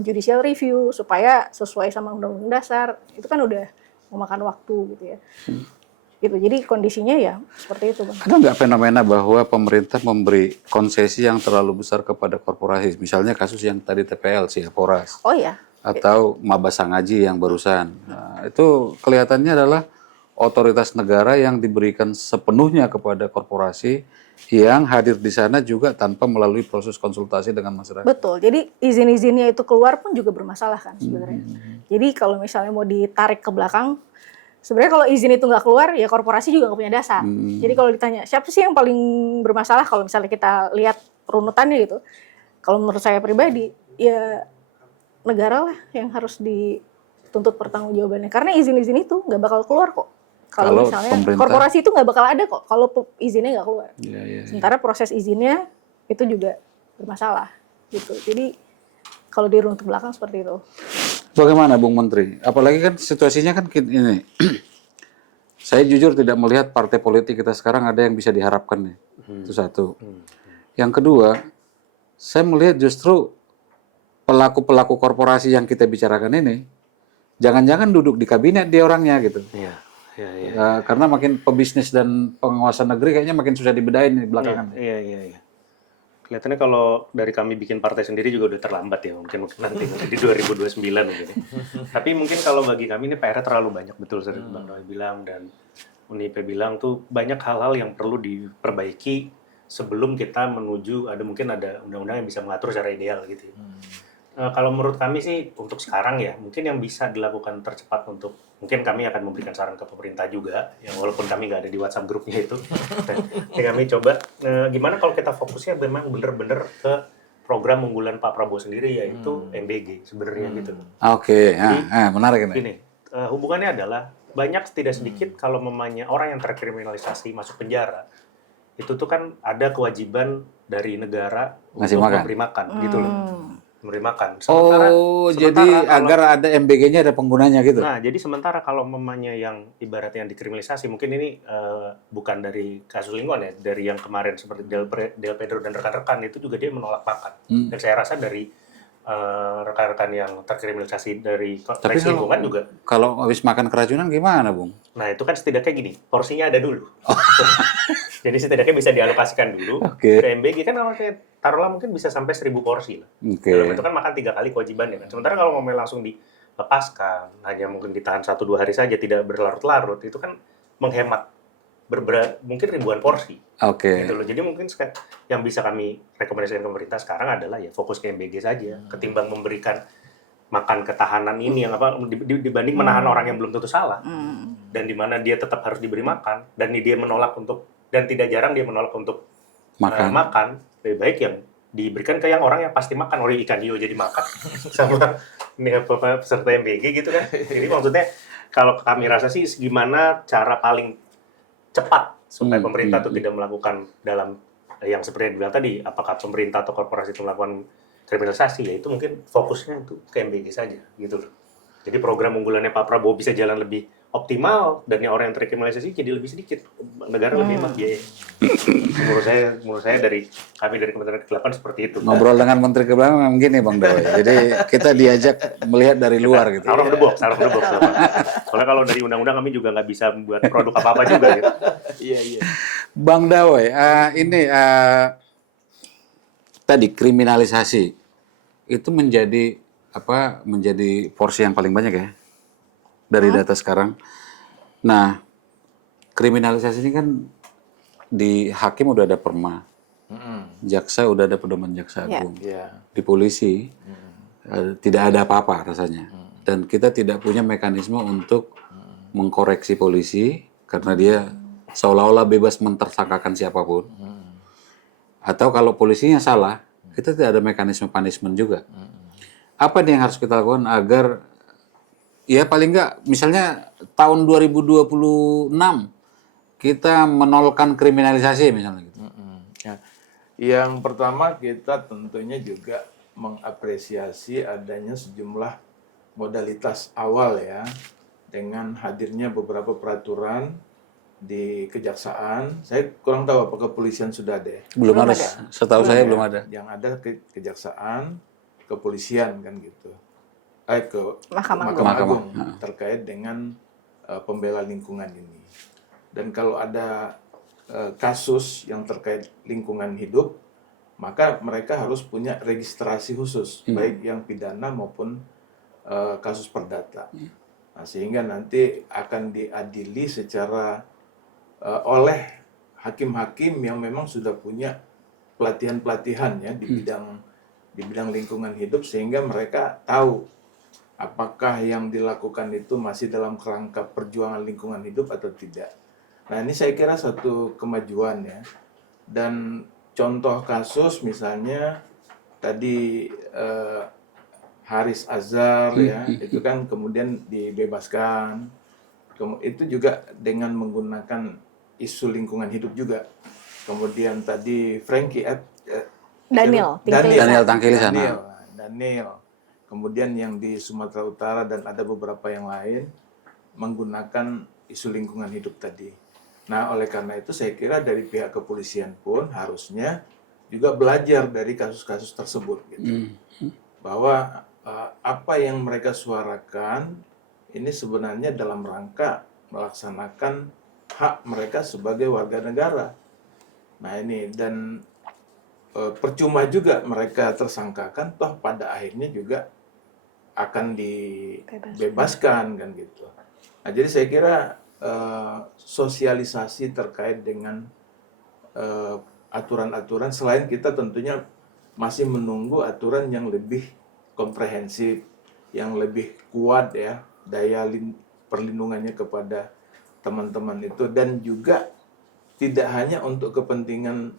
judicial review supaya sesuai sama Undang-Undang Dasar. Itu kan udah memakan waktu gitu ya. Gitu. Jadi kondisinya ya seperti itu, Bang. Ada nggak fenomena bahwa pemerintah memberi konsesi yang terlalu besar kepada korporasi? Misalnya kasus yang tadi TPL, Poras. Oh iya. Atau Mabasangaji yang barusan. Nah, itu kelihatannya adalah otoritas negara yang diberikan sepenuhnya kepada korporasi yang hadir di sana juga tanpa melalui proses konsultasi dengan masyarakat. Betul. Jadi izin-izinnya itu keluar pun juga bermasalah kan sebenarnya. Jadi kalau misalnya mau ditarik ke belakang, sebenarnya kalau izin itu nggak keluar, ya korporasi juga nggak punya dasar. Jadi kalau ditanya, siapa sih yang paling bermasalah kalau misalnya kita lihat runutannya gitu. Kalau menurut saya pribadi, ya negara lah yang harus tuntut pertanggungjawabannya. Karena izin-izin itu nggak bakal keluar kok. Kalau Kalau misalnya pemerintah- korporasi itu nggak bakal ada kok kalau izinnya nggak keluar. Iya, iya. Sementara proses izinnya itu juga bermasalah gitu. Jadi kalau dirunut ke belakang seperti itu. Bagaimana Bung Menteri? Apalagi kan situasinya kan ini. Saya jujur tidak melihat partai politik kita sekarang ada yang bisa diharapkan nih. Itu satu. Yang kedua, saya melihat justru pelaku-pelaku korporasi yang kita bicarakan ini, jangan-jangan duduk di kabinet dia orangnya gitu. Iya, iya, iya. Karena makin pebisnis dan penguasa negeri kayaknya makin susah dibedain nih belakangan. Iya, iya, iya. Kelihatannya kalau dari kami bikin partai sendiri juga udah terlambat ya, mungkin nanti di 2029 mungkin. Ya. Tapi mungkin kalau bagi kami ini PR terlalu banyak, betul seperti Bang Noel bilang dan Unipe bilang tuh banyak hal-hal yang perlu diperbaiki sebelum kita menuju mungkin ada undang-undang yang bisa mengatur secara ideal gitu. Kalau menurut kami sih untuk sekarang ya mungkin yang bisa dilakukan tercepat untuk mungkin kami akan memberikan saran ke pemerintah juga yang walaupun kami nggak ada di WhatsApp grupnya itu. Jadi kami coba gimana kalau kita fokusnya memang bener-bener ke program unggulan Pak Prabowo sendiri yaitu MBG sebenarnya gitu. Oke, menarik ini. Gini, hubungannya adalah banyak tidak sedikit kalau memangnya orang yang terkriminalisasi masuk penjara itu tuh kan ada kewajiban dari negara Ngasih untuk makan. memberi makan gitu loh. Memberi makan. Jadi agar ada MBG-nya ada penggunanya gitu. Nah, jadi sementara kalau memangnya yang ibaratnya yang dikriminalisasi, mungkin ini bukan dari kasus lingkungan ya, dari yang kemarin seperti Del Pedro dan rekan-rekan itu juga dia menolak makan. Dan saya rasa dari rekan-rekan yang terkriminalisasi dari konteks lingkungan juga. Kalau habis makan keracunan gimana, Bung? Nah, itu kan setidaknya gini, porsinya ada dulu. Jadi setidaknya bisa dialokasikan dulu. Oke. Ke MBG kan taruhlah mungkin bisa sampai 1000 porsi lah. Oke. Dalam itu kan makan 3 kali kewajibannya kan. Sementara kalau mau langsung dilepaskan, hanya mungkin ditahan 1-2 hari saja, tidak berlarut-larut, itu kan menghemat mungkin ribuan porsi. Oke. Gitu loh. Jadi mungkin yang bisa kami rekomendasikan ke pemerintah sekarang adalah ya fokus ke MBG saja, ketimbang memberikan makan ketahanan ini yang dibanding menahan orang yang belum tentu salah. Dan di mana dia tetap harus diberi makan dan dia menolak dan tidak jarang dia menolak untuk makan, lebih baik yang diberikan ke yang orang yang pasti makan. Oleh ikan hiu jadi makan sama ini peserta MBG gitu kan. Jadi maksudnya kalau kami rasa sih gimana cara paling cepat supaya pemerintah itu tidak melakukan dalam yang seperti yang dibilang tadi, apakah pemerintah atau korporasi itu melakukan kriminalisasi, ya itu mungkin fokusnya itu ke MBG saja gitu loh. Jadi program unggulannya Pak Prabowo bisa jalan lebih optimal dan yang orang yang terkriminalisasi jadi lebih sedikit, negara lebih hemat biaya. Menurut saya dari Kementerian Kegelapan seperti itu. Ngobrol dengan Menteri Keuangan memang gini, Bang Dawe. Jadi kita diajak melihat dari luar gitu. Out of the box. Soalnya kalau dari undang-undang kami juga nggak bisa buat produk apa-apa juga gitu. Iya. Bang Dawe, tadi kriminalisasi itu menjadi porsi yang paling banyak ya dari data sekarang. Nah, kriminalisasi ini kan di hakim udah ada perma, jaksa udah ada pedoman jaksa agung, di polisi tidak ada apa-apa rasanya, dan kita tidak punya mekanisme untuk mengkoreksi polisi karena dia seolah-olah bebas mentersangkakan siapapun. Atau kalau polisinya salah, kita tidak ada mekanisme punishment juga. Apa nih yang harus kita lakukan agar ya paling nggak misalnya tahun 2026 kita menolkan kriminalisasi misalnya gitu. Ya. Yang pertama kita tentunya juga mengapresiasi adanya sejumlah modalitas awal ya dengan hadirnya beberapa peraturan di kejaksaan. Saya kurang tahu apakah kepolisian sudah ada. Belum ada. Setahu saya belum ada. Yang ada kejaksaan, kepolisian kan gitu. Ke Mahkamah Agung terkait dengan pembela lingkungan ini. Dan kalau ada kasus yang terkait lingkungan hidup, maka mereka harus punya registrasi khusus, baik yang pidana maupun kasus perdata. Nah, sehingga nanti akan diadili secara oleh hakim-hakim yang memang sudah punya pelatihan-pelatihan ya di bidang lingkungan hidup, sehingga mereka tahu apakah yang dilakukan itu masih dalam kerangka perjuangan lingkungan hidup atau tidak. Nah, ini saya kira satu kemajuan ya. Dan contoh kasus misalnya tadi Haris Azhar ya, itu kan kemudian dibebaskan. Itu juga dengan menggunakan isu lingkungan hidup juga. Kemudian tadi Frankie Daniel Tangkili sana. Daniel. Kemudian yang di Sumatera Utara dan ada beberapa yang lain menggunakan isu lingkungan hidup tadi. Nah, oleh karena itu saya kira dari pihak kepolisian pun harusnya juga belajar dari kasus-kasus tersebut gitu. Bahwa apa yang mereka suarakan ini sebenarnya dalam rangka melaksanakan hak mereka sebagai warga negara. Nah, ini dan percuma juga mereka tersangkakan, toh pada akhirnya juga akan dibebaskan kan gitu. Nah, jadi saya kira sosialisasi terkait dengan aturan-aturan, selain kita tentunya masih menunggu aturan yang lebih komprehensif, yang lebih kuat ya, daya perlindungannya kepada teman-teman itu, dan juga tidak hanya untuk kepentingan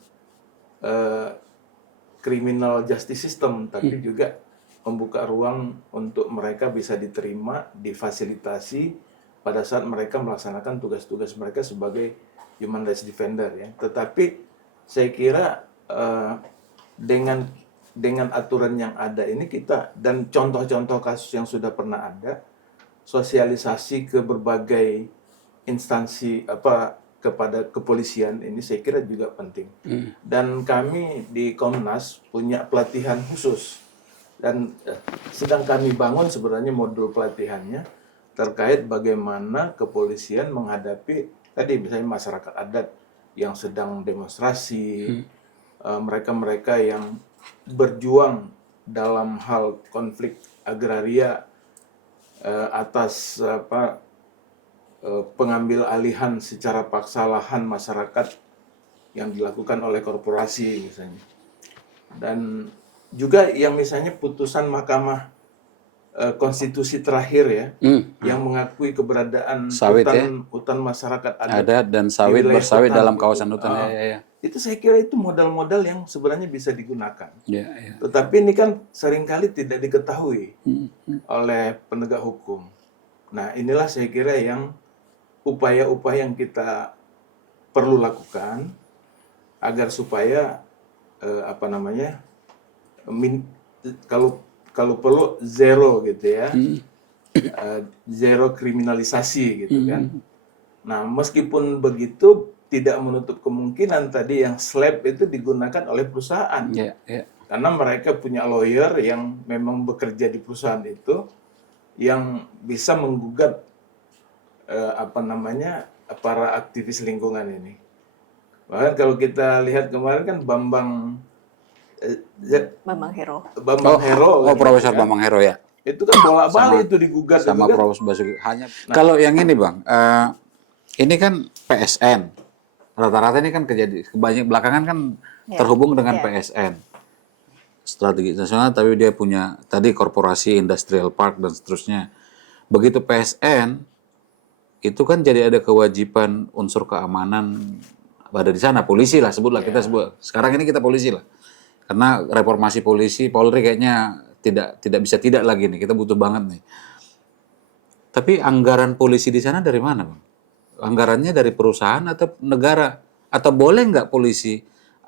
criminal justice system, tapi juga membuka ruang untuk mereka bisa diterima, difasilitasi pada saat mereka melaksanakan tugas-tugas mereka sebagai human rights defender ya. Tetapi saya kira dengan aturan yang ada ini kita, dan contoh-contoh kasus yang sudah pernah ada, sosialisasi ke berbagai instansi kepada kepolisian ini saya kira juga penting. Dan kami di Komnas punya pelatihan khusus dan sedang kami bangun sebenarnya modul pelatihannya terkait bagaimana kepolisian menghadapi tadi misalnya masyarakat adat yang sedang demonstrasi, mereka-mereka yang berjuang dalam hal konflik agraria atas pengambil alihan secara paksa lahan masyarakat yang dilakukan oleh korporasi misalnya. Dan juga yang misalnya putusan Mahkamah Konstitusi terakhir ya, yang mengakui keberadaan sawit, hutan masyarakat adat dan sawit bersawit dalam kawasan hutan. Itu saya kira itu modal-modal yang sebenarnya bisa digunakan. Tetapi ini kan seringkali tidak diketahui oleh penegak hukum. Nah, inilah saya kira yang upaya-upaya yang kita perlu lakukan agar supaya kalau perlu zero gitu ya, zero kriminalisasi gitu kan. Nah, meskipun begitu tidak menutup kemungkinan tadi yang slap itu digunakan oleh perusahaan, karena mereka punya lawyer yang memang bekerja di perusahaan itu yang bisa menggugat para aktivis lingkungan ini. Bahkan kalau kita lihat kemarin kan Bambang Hero. Profesor Bambang Hero ya. Itu kan bolak-balik itu digugat sama kan? Profesor Basuki. Kalau yang ini Bang, ini kan PSN. Rata-rata ini kan kebanyakan belakangan kan terhubung dengan PSN. Strategi nasional, tapi dia punya tadi korporasi, industrial park dan seterusnya. Begitu PSN itu kan jadi ada kewajiban unsur keamanan ada di sana, polisi lah sebutlah, kita sebut. Sekarang ini kita polisi lah. Karena reformasi polisi, Polri kayaknya tidak bisa tidak lagi nih, kita butuh banget nih. Tapi anggaran polisi di sana dari mana, Bang? Anggarannya dari perusahaan atau negara? Atau boleh nggak polisi,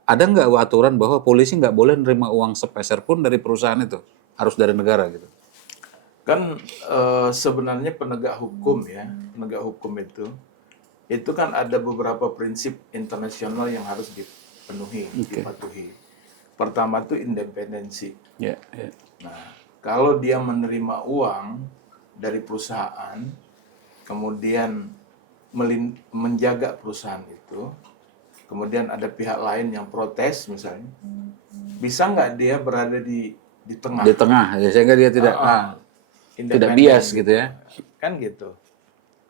ada nggak aturan bahwa polisi nggak boleh nerima uang sepeser pun dari perusahaan itu? Harus dari negara gitu? Kan sebenarnya penegak hukum itu kan ada beberapa prinsip internasional yang harus dipenuhi, dipatuhi. Pertama itu independensi. Nah, kalau dia menerima uang dari perusahaan, kemudian menjaga perusahaan itu, kemudian ada pihak lain yang protes misalnya, bisa nggak dia berada di tengah? Di tengah, sehingga dia tidak bias gitu ya. Kan gitu.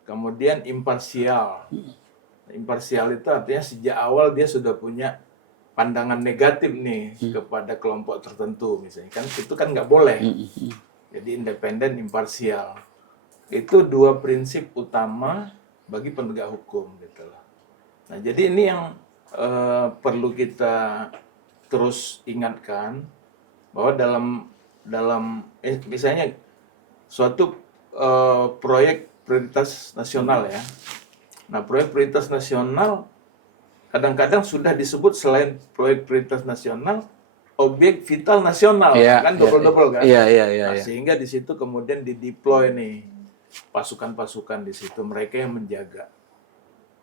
Kemudian imparsial. Imparsial itu artinya sejak awal dia sudah punya pandangan negatif nih kepada kelompok tertentu misalnya. Kan itu kan nggak boleh. Jadi independen, imparsial. Itu dua prinsip utama bagi penegak hukum gitu loh. Nah, jadi ini yang perlu kita terus ingatkan bahwa dalam dalam misalnya suatu proyek prioritas nasional ya. Nah, proyek prioritas nasional kadang-kadang sudah disebut selain proyek prioritas nasional, objek vital nasional, kan double-double kan? Nah, sehingga di situ kemudian dideploy nih pasukan-pasukan di situ, mereka yang menjaga.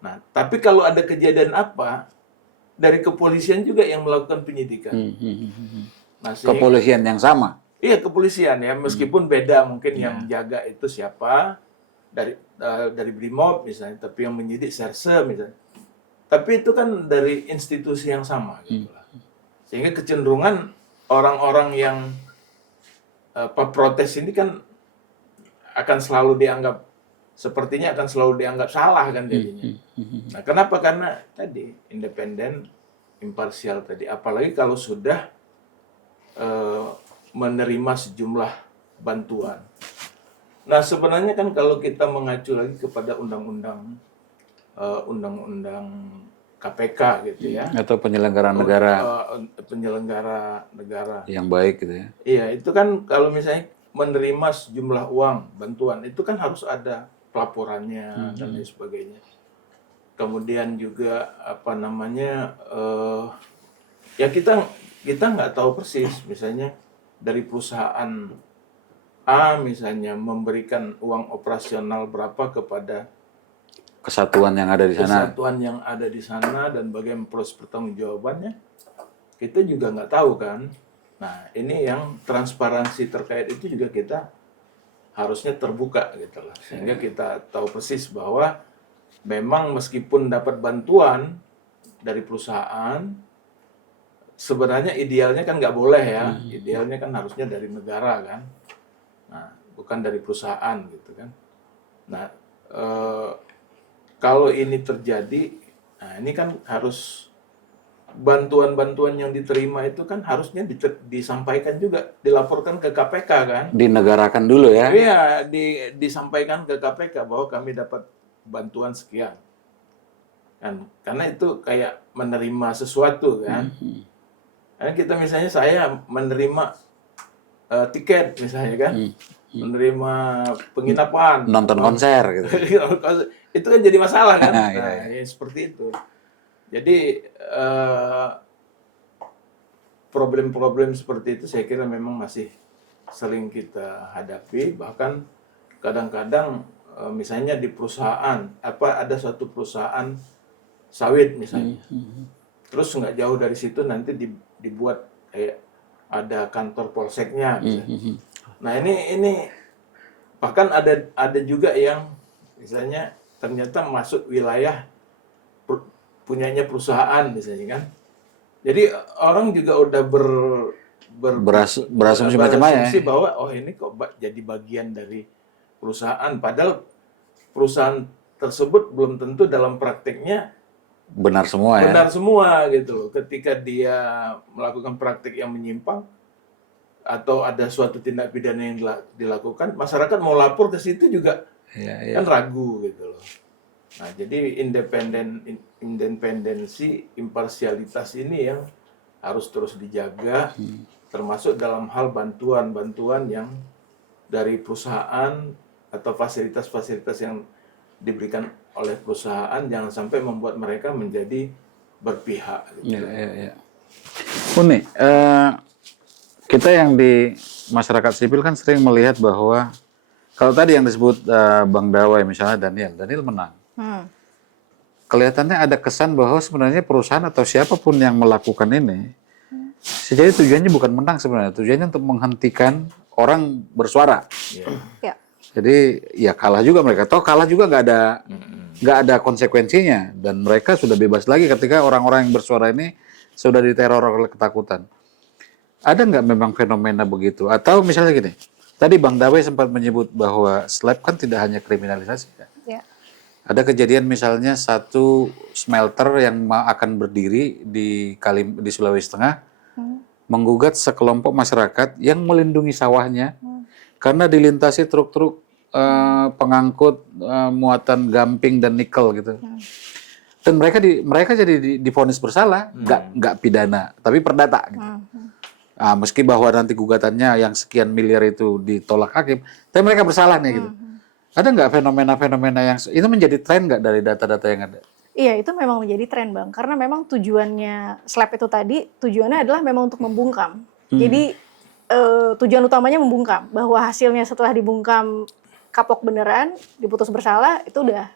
Nah, tapi kalau ada kejadian apa, dari kepolisian juga yang melakukan penyidikan. Nah, Kepolisian yang sama? Iya, kepolisian ya, meskipun beda mungkin yang menjaga itu siapa, dari Brimob misalnya, tapi yang menyidik Serse misalnya. Tapi itu kan dari institusi yang sama gitu lah. Sehingga kecenderungan orang-orang yang protes ini kan akan selalu dianggap, sepertinya akan selalu dianggap salah kan jadinya. Nah, kenapa? Karena tadi independen, imparsial tadi. Apalagi kalau sudah menerima sejumlah bantuan. Nah, sebenarnya kan kalau kita mengacu lagi kepada undang-undang KPK gitu ya. Atau penyelenggara negara. Penyelenggara negara. Yang baik gitu ya. Iya, itu kan kalau misalnya menerima sejumlah uang bantuan, itu kan harus ada pelaporannya dan lain sebagainya. Kemudian juga apa namanya, ya kita nggak tahu persis, misalnya dari perusahaan A misalnya memberikan uang operasional berapa kepada kesatuan yang ada di sana. Kesatuan yang ada di sana dan bagaimana proses pertanggungjawabannya, kita juga nggak tahu kan. Nah, ini yang transparansi terkait itu juga kita harusnya terbuka gitu lah, sehingga kita tahu persis bahwa memang meskipun dapat bantuan dari perusahaan, sebenarnya idealnya kan nggak boleh ya, idealnya kan harusnya dari negara kan, nah bukan dari perusahaan gitu kan. Nah, kalau ini terjadi, nah ini kan harus bantuan-bantuan yang diterima itu kan harusnya disampaikan juga, dilaporkan ke KPK kan. Dinegarakan dulu ya. Iya, disampaikan ke KPK bahwa kami dapat bantuan sekian. Kan, karena itu kayak menerima sesuatu kan. Karena kita misalnya saya menerima tiket misalnya kan, menerima penginapan, nonton konser gitu. Itu kan jadi masalah kan. Nah, ya, seperti itu. Jadi problem-problem seperti itu saya kira memang masih sering kita hadapi. Bahkan kadang-kadang misalnya di perusahaan, ada suatu perusahaan sawit misalnya, terus nggak jauh dari situ nanti dibuat kayak ada kantor polseknya misalnya. Nah ini bahkan ada juga yang misalnya ternyata masuk wilayah punyanya perusahaan misalnya kan. Jadi orang juga udah berasumsi macam-macam ya. Bahwa oh ini kok jadi bagian dari perusahaan, padahal perusahaan tersebut belum tentu dalam prakteknya benar semua ya. Benar semua gitu loh. Ketika dia melakukan praktek yang menyimpang atau ada suatu tindak pidana yang dilakukan, masyarakat mau lapor ke situ juga kan ragu gitu loh. Nah, jadi independensi, imparsialitas ini yang harus terus dijaga, termasuk dalam hal bantuan-bantuan yang dari perusahaan atau fasilitas-fasilitas yang diberikan oleh perusahaan, jangan sampai membuat mereka menjadi berpihak. Gitu. Uni, kita yang di masyarakat sipil kan sering melihat bahwa kalau tadi yang disebut Bang Dawai misalnya Daniel menang. Kelihatannya ada kesan bahwa sebenarnya perusahaan atau siapapun yang melakukan ini, sejauh tujuannya bukan menang sebenarnya, tujuannya untuk menghentikan orang bersuara. Jadi ya kalah juga mereka, toh kalah juga nggak ada konsekuensinya, dan mereka sudah bebas lagi ketika orang-orang yang bersuara ini sudah diteror oleh ketakutan. Ada nggak memang fenomena begitu? Atau misalnya gini, tadi Bang Dawai sempat menyebut bahwa SLAP kan tidak hanya kriminalisasi. Ada kejadian misalnya satu smelter yang akan berdiri di Sulawesi Tengah menggugat sekelompok masyarakat yang melindungi sawahnya karena dilintasi truk-truk pengangkut muatan gamping dan nikel gitu. Dan mereka jadi divonis bersalah, nggak pidana, tapi perdata. Gitu. meski bahwa nanti gugatannya yang sekian miliar itu ditolak hakim, tapi mereka bersalah nih gitu. Ada nggak fenomena-fenomena yang itu menjadi tren nggak dari data-data yang ada? Iya, itu memang menjadi tren, Bang. Karena memang tujuannya SLAP itu tadi, tujuannya adalah memang untuk membungkam. Jadi tujuan utamanya membungkam, bahwa hasilnya setelah dibungkam kapok beneran, diputus bersalah, itu udah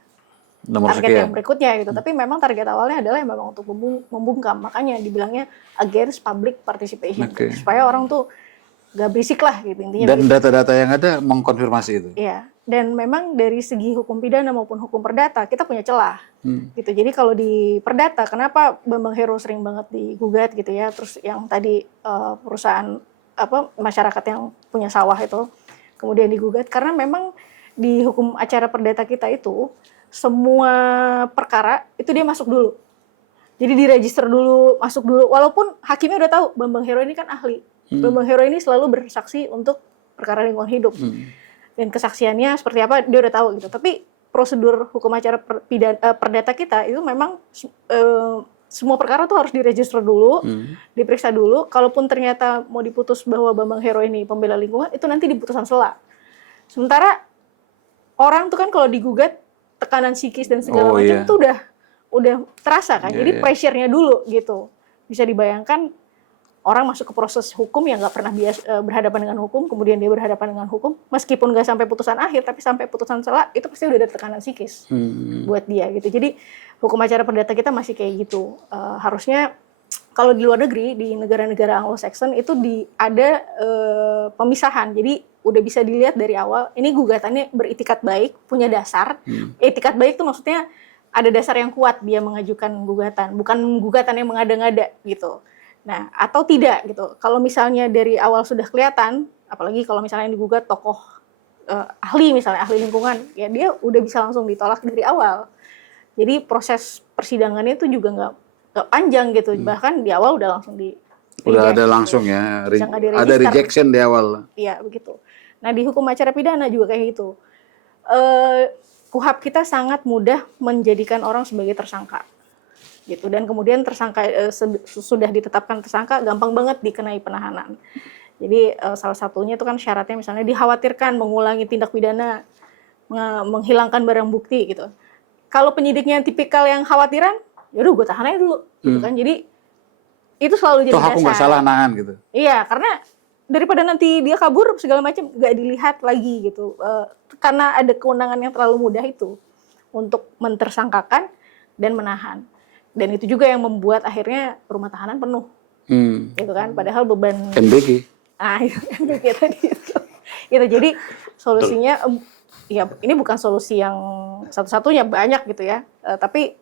Nomor target sekian. yang berikutnya gitu. Tapi memang target awalnya adalah memang untuk membungkam. Makanya dibilangnya against public participation. Oke. Supaya orang tuh gak berisik lah gitu intinya. Dan begitu. data-data yang ada mengkonfirmasi itu. Iya. Dan memang dari segi hukum pidana maupun hukum perdata kita punya celah. Gitu. Jadi kalau di perdata kenapa Bambang Hero sering banget digugat gitu ya. Terus yang tadi perusahaan masyarakat yang punya sawah itu kemudian digugat karena memang di hukum acara perdata kita itu semua perkara itu dia masuk dulu. Jadi diregister dulu, masuk dulu. Walaupun hakimnya udah tahu Bambang Hero ini kan ahli. Bambang Hero ini selalu bersaksi untuk perkara lingkungan hidup. Dan kesaksiannya seperti apa dia udah tahu gitu. Tapi prosedur hukum acara perdata kita itu memang semua perkara tuh harus diregister dulu, diperiksa dulu. Kalaupun ternyata mau diputus bahwa Bambang Hero ini pembela lingkungan, itu nanti di putusan sela. Sementara orang tuh kan kalau digugat tekanan psikis dan segala macam itu udah terasa kan. Jadi pressure-nya dulu gitu. Bisa dibayangkan orang masuk ke proses hukum yang nggak pernah berhadapan dengan hukum, kemudian dia berhadapan dengan hukum, meskipun nggak sampai putusan akhir, tapi sampai putusan sela, itu pasti udah ada tekanan psikis buat dia gitu. Jadi hukum acara perdata kita masih kayak gitu. Harusnya kalau di luar negeri, di negara-negara Anglo-Saxon itu ada pemisahan. Jadi udah bisa dilihat dari awal, ini gugatannya beritikat baik, punya dasar. Itikat baik itu maksudnya ada dasar yang kuat dia mengajukan gugatan, bukan gugatan yang mengada-ngada gitu. Nah, atau tidak gitu. Kalau misalnya dari awal sudah kelihatan, apalagi kalau misalnya yang digugat tokoh ahli misalnya, ahli lingkungan, ya dia udah bisa langsung ditolak dari awal. Jadi proses persidangannya itu juga nggak panjang gitu. Bahkan di awal udah langsung udah ada langsung ya, ada rejection di awal. Iya, begitu. Nah, di hukum acara pidana juga kayak gitu. KUHAP kita sangat mudah menjadikan orang sebagai tersangka. Gitu, dan kemudian tersangka sudah ditetapkan tersangka gampang banget dikenai penahanan. Jadi salah satunya itu kan syaratnya misalnya dikhawatirkan mengulangi tindak pidana, menghilangkan barang bukti gitu. Kalau penyidiknya tipikal yang khawatiran, yaudah gue tahan aja dulu gitu kan. Jadi itu selalu jadi dasar. Aku nggak salah nahan gitu. Iya, karena daripada nanti dia kabur segala macam nggak dilihat lagi gitu. Karena ada kewenangan yang terlalu mudah itu untuk mentersangkakan dan menahan. Dan itu juga yang membuat akhirnya rumah tahanan penuh, gitu kan. Padahal beban MBG. MBG tadi itu. Jadi solusinya, ya ini bukan solusi yang satu-satunya, banyak gitu ya. Tapi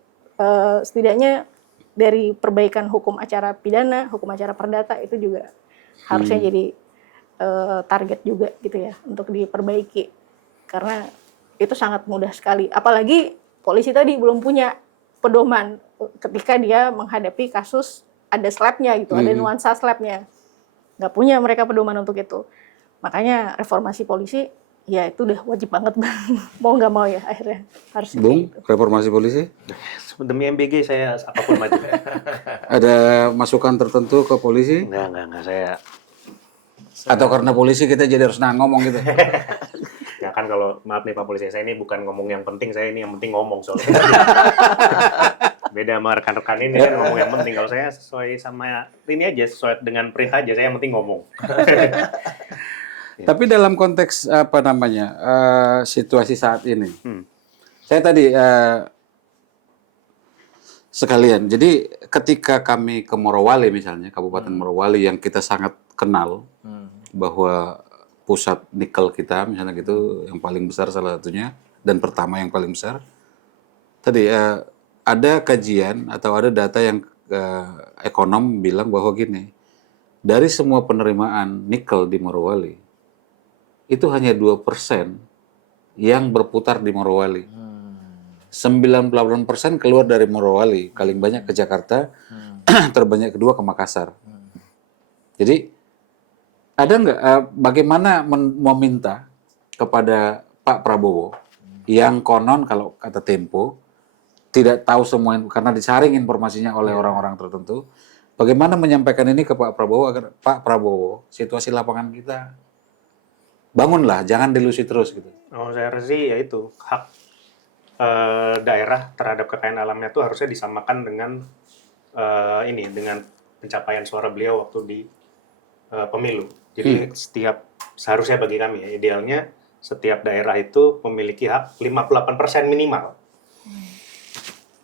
setidaknya dari perbaikan hukum acara pidana, hukum acara perdata itu juga harusnya jadi target juga gitu ya untuk diperbaiki. Karena itu sangat mudah sekali. Apalagi polisi tadi belum punya pedoman ketika dia menghadapi kasus ada slapnya gitu, ada nuansa slapnya. Nggak punya mereka pedoman untuk itu. Makanya reformasi polisi, ya itu udah wajib banget mau nggak mau ya akhirnya harus. Bung, gitu. Reformasi polisi? Demi MBG saya apapun maju. Ada masukan tertentu ke polisi? Enggak, saya. Atau karena polisi kita jadi harus ngomong gitu? Ya kan kalau maaf nih Pak Polisi, saya ini bukan ngomong yang penting, saya ini yang penting ngomong soalnya. Beda sama rekan-rekan ini kan ngomong yang penting. Kalau saya sesuai sama ini aja, sesuai dengan perintah aja, saya yang penting ngomong. Tapi dalam konteks situasi saat ini, saya tadi sekalian. Jadi ketika kami ke Morowali misalnya, Kabupaten Morowali yang kita sangat kenal, bahwa pusat nikel kita misalnya gitu, yang paling besar salah satunya dan pertama yang paling besar. Tadi ada kajian atau ada data yang ekonom bilang bahwa gini, dari semua penerimaan nikel di Morowali itu hanya 2% yang berputar di Morowali. 98% keluar dari Morowali, paling banyak ke Jakarta, terbanyak kedua ke Makassar. Jadi ada nggak bagaimana meminta kepada Pak Prabowo yang konon kalau kata Tempo tidak tahu semua karena disaring informasinya oleh orang-orang tertentu, Bagaimana menyampaikan ini ke Pak Prabowo agar Pak Prabowo, situasi lapangan kita bangunlah, jangan delusi terus gitu. Oh, saya rasa sih ya itu hak daerah terhadap kekayaan alamnya tuh harusnya disamakan dengan dengan pencapaian suara beliau waktu di pemilu. Jadi seharusnya bagi kami ya, idealnya setiap daerah itu memiliki hak 58% minimal.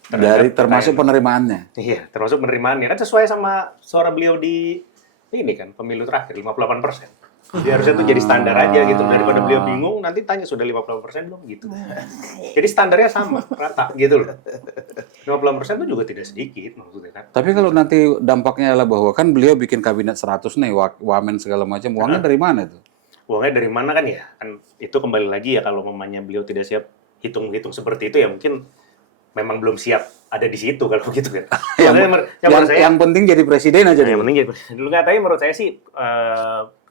Termasuk penerimaannya. Iya, termasuk penerimaannya. Kan sesuai sama suara beliau di ini kan, pemilu terakhir, 58%. Jadi harusnya itu jadi standar aja gitu. Daripada beliau bingung, nanti tanya sudah 58% belum gitu. Jadi standarnya sama, rata gitu loh. 58% itu juga tidak sedikit maksudnya kan. Tapi kalau nanti dampaknya adalah bahwa kan beliau bikin kabinet 100 nih, wamen segala macam, uangnya dari mana itu? Uangnya dari mana kan ya? Kan itu kembali lagi ya kalau mamanya beliau tidak siap hitung-hitung seperti itu ya mungkin memang belum siap ada di situ kalau begitu kan. yang penting jadi presiden aja. Yang penting jadi presiden dulu nggak, tapi menurut saya sih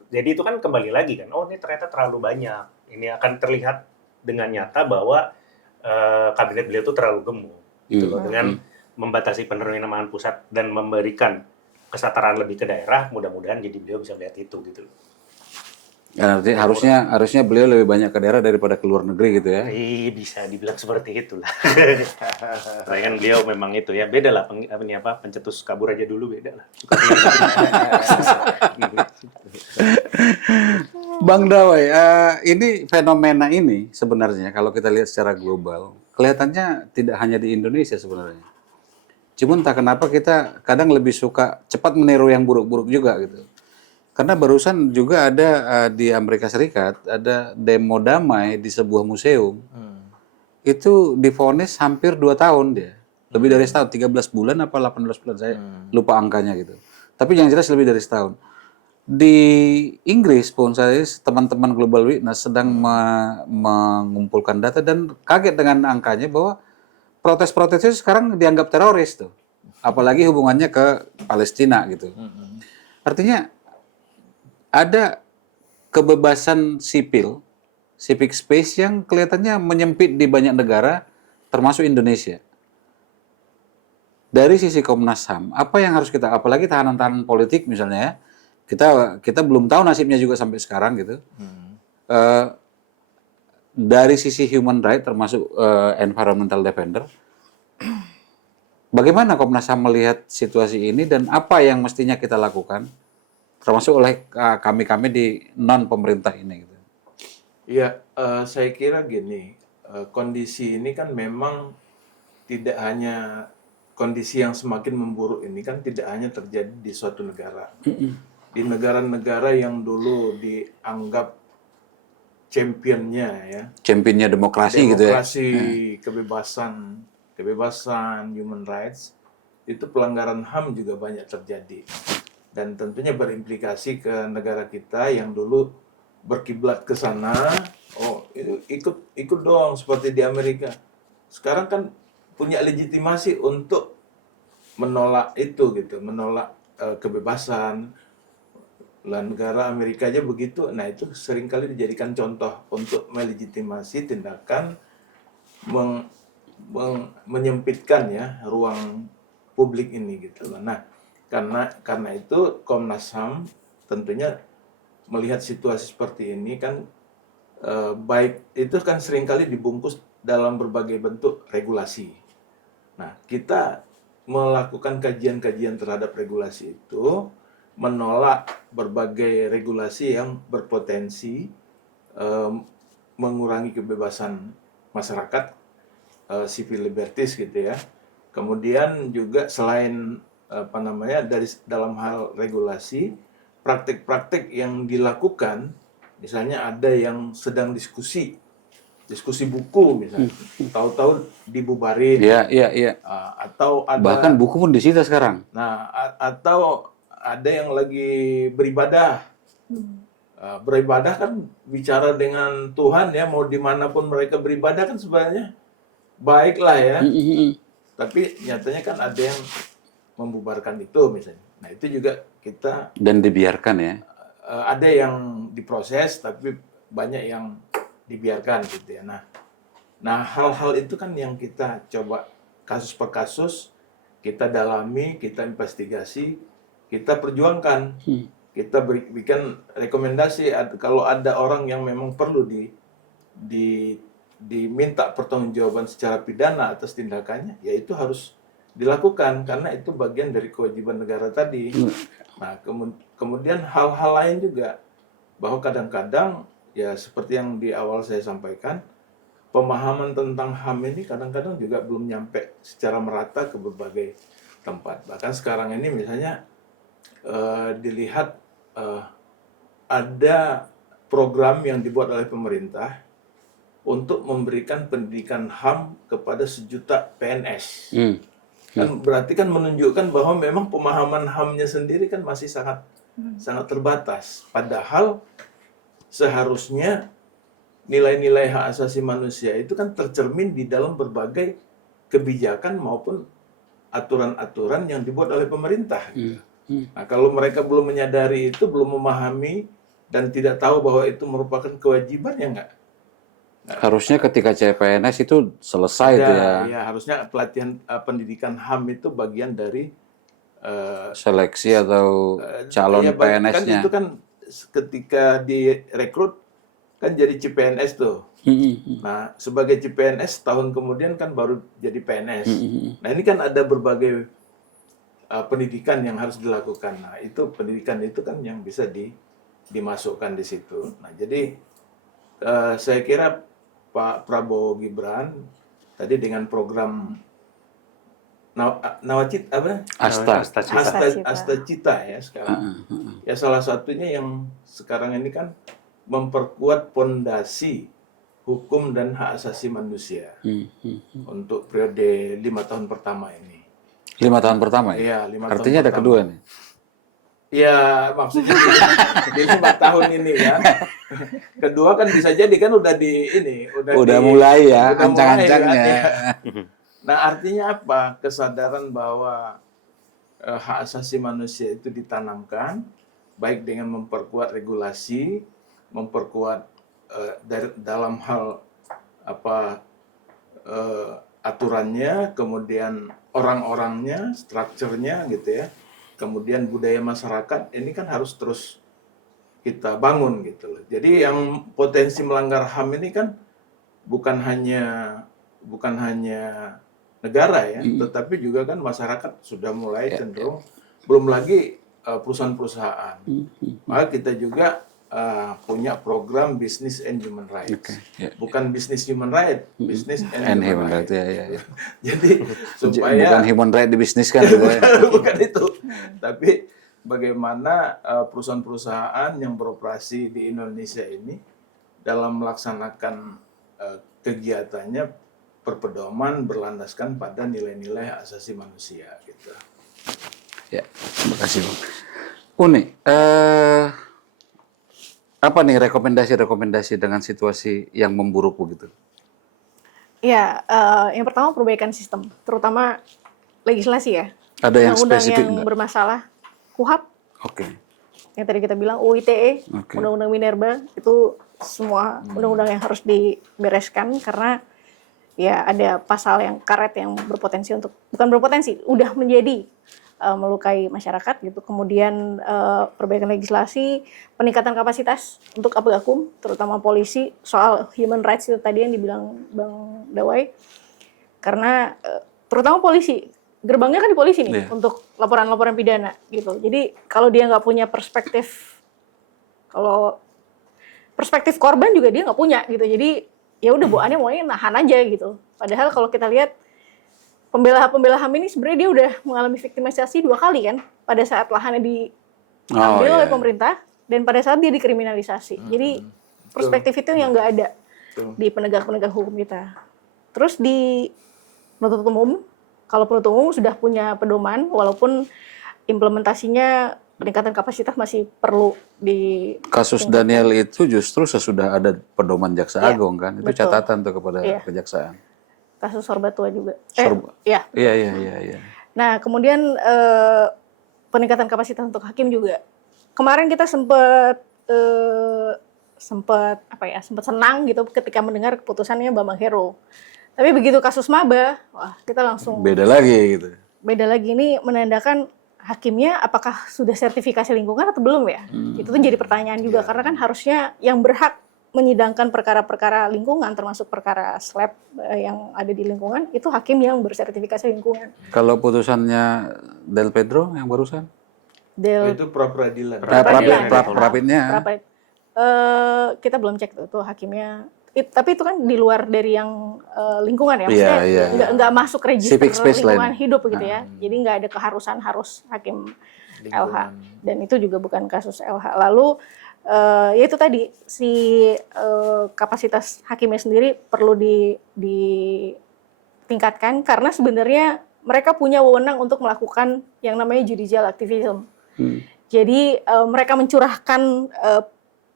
jadi itu kan kembali lagi kan, oh ini ternyata terlalu banyak. Ini akan terlihat dengan nyata bahwa kabinet beliau itu terlalu gemuk gitu loh, dengan membatasi penerimaan pusat dan memberikan kesetaraan lebih ke daerah. Mudah-mudahan jadi beliau bisa lihat itu gitu loh. Ya, harusnya beliau lebih banyak ke daerah daripada ke luar negeri gitu ya. Iya, bisa dibilang seperti itulah. Saya kan beliau memang itu ya, beda lah pencetus kabur aja dulu beda lah. Bang Dawai, ini fenomena ini sebenarnya kalau kita lihat secara global kelihatannya tidak hanya di Indonesia sebenarnya. Cuman entah kenapa kita kadang lebih suka cepat meniru yang buruk-buruk juga gitu. Karena barusan juga ada di Amerika Serikat, ada demo damai di sebuah museum. Itu divonis hampir 2 tahun dia. Lebih dari setahun, 13 bulan apa 18 bulan, saya lupa angkanya gitu. Tapi yang jelas lebih dari setahun. Di Inggris pun teman-teman Global Witness sedang mengumpulkan data dan kaget dengan angkanya bahwa protes-protes itu sekarang dianggap teroris tuh. Apalagi hubungannya ke Palestina gitu. Artinya ada kebebasan sipil, civic space yang kelihatannya menyempit di banyak negara, termasuk Indonesia. Dari sisi Komnas HAM, apa yang harus kita, apalagi tahanan-tahanan politik misalnya ya, kita belum tahu nasibnya juga sampai sekarang gitu. Dari sisi human right, termasuk environmental defender, bagaimana Komnas HAM melihat situasi ini dan apa yang mestinya kita lakukan? Termasuk oleh kami-kami di non-pemerintah ini. Gitu. Ya, saya kira gini, kondisi ini kan memang tidak hanya kondisi yang semakin memburuk ini kan tidak hanya terjadi di suatu negara. Di negara-negara yang dulu dianggap championnya ya. Championnya demokrasi gitu ya. Demokrasi, kebebasan, human rights, itu pelanggaran HAM juga banyak terjadi. Dan tentunya berimplikasi ke negara kita yang dulu berkiblat ke sana, oh itu ikut dong seperti di Amerika. Sekarang kan punya legitimasi untuk menolak itu gitu, menolak kebebasan. Lah negara Amerika aja begitu. Nah, itu seringkali dijadikan contoh untuk melegitimasi tindakan menyempitkan ya ruang publik ini gitu loh. Nah, karena itu Komnas HAM tentunya melihat situasi seperti ini kan baik itu kan seringkali dibungkus dalam berbagai bentuk regulasi. Nah, kita melakukan kajian-kajian terhadap regulasi itu, menolak berbagai regulasi yang berpotensi mengurangi kebebasan masyarakat, civil liberties gitu ya. Kemudian juga selain dari dalam hal regulasi, praktik-praktik yang dilakukan, misalnya ada yang sedang diskusi buku misalnya, tahu-tahu dibubarin. Iya. Atau ada bahkan buku pun disita sekarang. Nah, atau ada yang lagi beribadah. Beribadah kan bicara dengan Tuhan ya, mau dimanapun mereka beribadah kan sebenarnya baiklah ya. Tapi nyatanya kan ada yang membubarkan itu misalnya. Nah, itu juga kita dan dibiarkan ya. Ada yang diproses tapi banyak yang dibiarkan gitu ya. Nah, hal-hal itu kan yang kita coba kasus per kasus kita dalami, kita investigasi, kita perjuangkan, kita berikan rekomendasi kalau ada orang yang memang perlu diminta pertanggungjawaban secara pidana atas tindakannya, ya itu harus dilakukan karena itu bagian dari kewajiban negara tadi. Nah, kemudian hal-hal lain juga bahwa kadang-kadang ya seperti yang di awal saya sampaikan, pemahaman tentang HAM ini kadang-kadang juga belum nyampe secara merata ke berbagai tempat. Bahkan sekarang ini misalnya dilihat ada program yang dibuat oleh pemerintah untuk memberikan pendidikan HAM kepada 1 juta PNS. Kan berarti kan menunjukkan bahwa memang pemahaman HAM-nya sendiri kan masih sangat terbatas. Padahal seharusnya nilai-nilai hak asasi manusia itu kan tercermin di dalam berbagai kebijakan maupun aturan-aturan yang dibuat oleh pemerintah. Nah, kalau mereka belum menyadari itu, belum memahami dan tidak tahu bahwa itu merupakan kewajiban, ya enggak? Harusnya ketika CPNS itu selesai itu ya. Ya, harusnya pelatihan pendidikan HAM itu bagian dari seleksi atau calon PNS-nya. Kan itu kan ketika direkrut kan jadi CPNS tuh. Nah, sebagai CPNS tahun kemudian kan baru jadi PNS. Nah, ini kan ada berbagai pendidikan yang harus dilakukan. Nah, itu pendidikan itu kan yang bisa dimasukkan di situ. Nah, jadi saya kira Pak Prabowo Gibran tadi dengan program Nawacita apa? Asta Cita ya sekarang. Ya salah satunya yang sekarang ini kan memperkuat pondasi hukum dan hak asasi manusia untuk periode 5 tahun pertama ini. 5 tahun pertama ya? Iya, 5 tahun Artinya ada pertama. kedua nih? Ya, maksudnya di 5 tahun ini kan. Kedua kan bisa jadi kan udah mulai ya, ancang-ancangnya. Ya. Nah, artinya apa? Kesadaran bahwa hak asasi manusia itu ditanamkan, baik dengan memperkuat regulasi, memperkuat dalam hal aturannya, kemudian orang-orangnya, strukturnya gitu ya, kemudian budaya masyarakat, ini kan harus terus kita bangun gitu loh. Jadi yang potensi melanggar HAM ini kan bukan hanya negara ya, tetapi juga kan masyarakat sudah mulai cenderung, belum lagi perusahaan-perusahaan. Maka kita juga punya program Business and Human Rights. Bukan Business Human Rights, Business and Human Rights. Ya. Jadi supaya bukan human right di bisnis kan gitu ya. bukan itu. Tapi bagaimana perusahaan-perusahaan yang beroperasi di Indonesia ini dalam melaksanakan kegiatannya berpedoman berlandaskan pada nilai-nilai hak asasi manusia gitu. Ya, terima kasih Bang. Uni, apa nih rekomendasi-rekomendasi dengan situasi yang memburuk begitu? Ya, yang pertama perbaikan sistem, terutama legislasi ya. Ada yang Undang-undang spesifik yang enggak? bermasalah, KUHAP, Oke. yang tadi kita bilang UITE, Undang-Undang Minerba, itu semua undang-undang yang harus dibereskan karena ya ada pasal yang karet yang berpotensi untuk, bukan berpotensi, udah menjadi melukai masyarakat gitu. Kemudian perbaikan legislasi, peningkatan kapasitas untuk Apagakum, terutama polisi, soal human rights itu tadi yang dibilang Bang Dawai. Karena terutama polisi, gerbangnya kan di polisi nih untuk laporan-laporan pidana gitu. Jadi kalau dia nggak punya perspektif, kalau perspektif korban juga dia nggak punya gitu. Jadi ya udah bawaannya maunya nahan aja gitu. Padahal kalau kita lihat pembela HAM ini sebenarnya dia udah mengalami viktimisasi 2 kali kan, pada saat lahannya diambil oleh pemerintah dan pada saat dia dikriminalisasi. Jadi perspektif itu yang nggak ada di penegak-penegak hukum kita. Terus di penuntut umum, kalau penuntut umum sudah punya pedoman, walaupun implementasinya peningkatan kapasitas masih perlu di Kasus Daniel itu justru sesudah ada pedoman Jaksa Agung kan, itu betul. catatan tuh kepada kejaksaan. Kasus Sorbatua juga. Iya. Nah, kemudian peningkatan kapasitas untuk hakim juga. Kemarin kita sempat senang gitu ketika mendengar keputusannya Bambang Hero. Tapi begitu kasus maba, wah kita langsung beda lagi gitu. beda lagi, ini menandakan hakimnya apakah sudah sertifikasi lingkungan atau belum ya? Itu tuh jadi pertanyaan juga, karena kan harusnya yang berhak menyidangkan perkara-perkara lingkungan, termasuk perkara SLAP yang ada di lingkungan, itu hakim yang bersertifikasi lingkungan. Kalau putusannya Del Pedro yang barusan? Itu pra-peradilan. Prapitnya. Kita belum cek tuh hakimnya. Tapi itu kan di luar dari yang lingkungan ya, maksudnya nggak masuk register lingkungan hidup gitu ya. Jadi nggak ada keharusan harus hakim LH, dan itu juga bukan kasus LH. Lalu ya itu tadi si kapasitas hakimnya sendiri perlu ditingkatkan, karena sebenarnya mereka punya wewenang untuk melakukan yang namanya judicial activism. Jadi mereka mencurahkan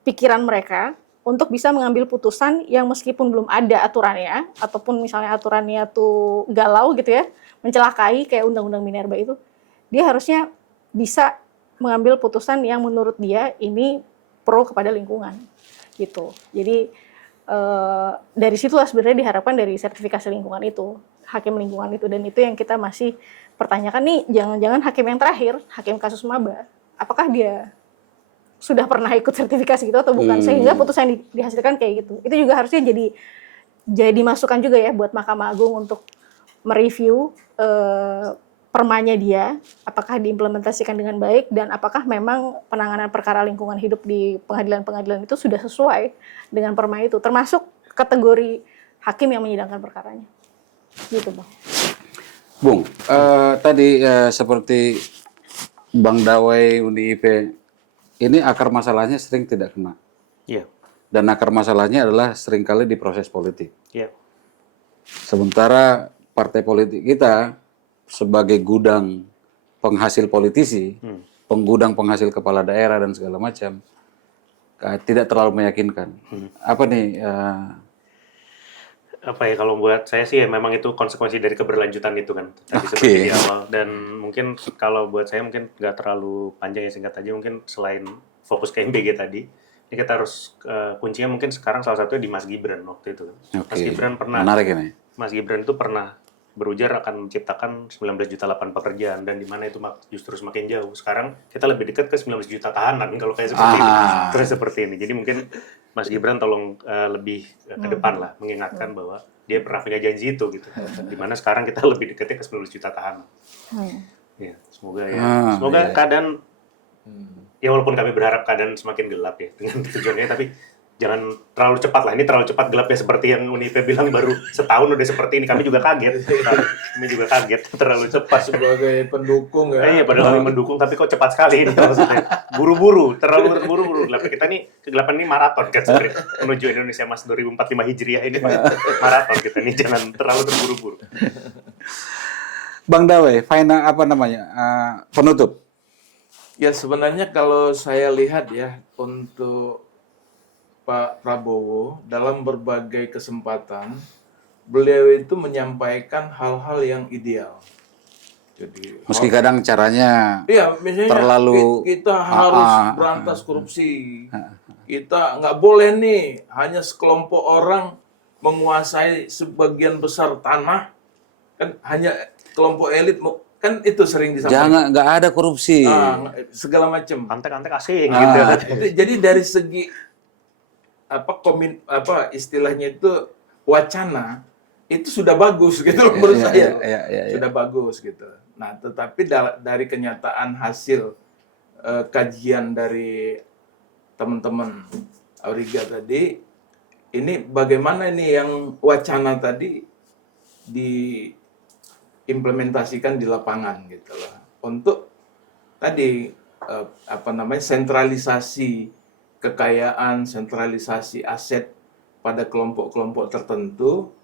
pikiran mereka untuk bisa mengambil putusan yang meskipun belum ada aturannya, ataupun misalnya aturannya tuh galau gitu ya, mencelakai kayak undang-undang Minerba itu, dia harusnya bisa mengambil putusan yang menurut dia ini pro kepada lingkungan gitu. Jadi dari situlah sebenarnya diharapkan dari sertifikasi lingkungan itu, hakim lingkungan itu, dan itu yang kita masih pertanyakan nih, jangan-jangan hakim yang terakhir, hakim kasus maba, apakah dia sudah pernah ikut sertifikasi gitu atau bukan, sehingga putusan yang dihasilkan kayak gitu. Itu juga harusnya jadi masukan juga ya buat Mahkamah Agung untuk mereview permanya dia, apakah diimplementasikan dengan baik, dan apakah memang penanganan perkara lingkungan hidup di pengadilan-pengadilan itu sudah sesuai dengan perma itu, termasuk kategori hakim yang menyidangkan perkaranya. Gitu, Bang. Bung, tadi seperti Bang Dawai UNIIP, ini akar masalahnya sering tidak kena. Iya. Dan akar masalahnya adalah seringkali di proses politik. Iya. Sementara partai politik kita sebagai gudang penghasil politisi, penggudang penghasil kepala daerah dan segala macam, tidak terlalu meyakinkan. Apa nih? Apa ya, kalau buat saya sih ya memang itu konsekuensi dari keberlanjutan itu kan tadi seperti di awal, dan mungkin kalau buat saya mungkin nggak terlalu panjang ya, singkat aja mungkin, selain fokus ke MBG tadi, ini kita harus kuncinya mungkin sekarang salah satunya di Mas Gibran waktu itu kan. Mas Gibran pernah, menarik ini. Mas Gibran itu pernah berujar akan menciptakan 19 juta lapangan pekerjaan, dan di mana itu justru semakin jauh. Sekarang kita lebih dekat ke 19 juta tahanan kalau kayak seperti ini. Terus seperti ini. Jadi mungkin Mas Gibran tolong lebih ke depan lah mengingatkan bahwa dia pernah punya janji itu gitu. Di mana sekarang kita lebih dekatnya ke 19 juta tahanan. Ya, semoga keadaan ya, walaupun kami berharap keadaan semakin gelap ya dengan tujuannya, tapi jangan terlalu cepat lah. Ini terlalu cepat gelapnya, seperti yang UNIP bilang baru setahun udah seperti ini. Kami juga kaget. Kami juga kaget terlalu cepat. Sebagai pendukung ya. Iya, padahal kami mendukung, tapi kok cepat sekali ini maksudnya. Buru-buru, terlalu buru-buru. Kita nih, kegelapan ini maraton kan sebenarnya. Menuju Indonesia Mas 2045 Hijriah ini maraton kita nih, jangan terlalu terburu-buru. Bang Dawai, final penutup. Ya sebenarnya kalau saya lihat ya, untuk Pak Prabowo dalam berbagai kesempatan beliau itu menyampaikan hal-hal yang ideal. Jadi meski kadang caranya misalnya terlalu kita harus berantas korupsi. Kita nggak boleh nih hanya sekelompok orang menguasai sebagian besar tanah, kan hanya kelompok elit, kan itu sering disampaikan. Jangan, nggak ada korupsi. Segala macam. Antek-antek asing gitu. Jadi dari segi istilahnya itu wacana itu sudah bagus gitu loh menurut saya. Sudah bagus gitu. Nah, tetapi dari kenyataan hasil kajian dari teman-teman Auriga tadi, ini bagaimana ini yang wacana tadi diimplementasikan di lapangan gitu loh. Untuk tadi sentralisasi kekayaan, sentralisasi aset pada kelompok-kelompok tertentu,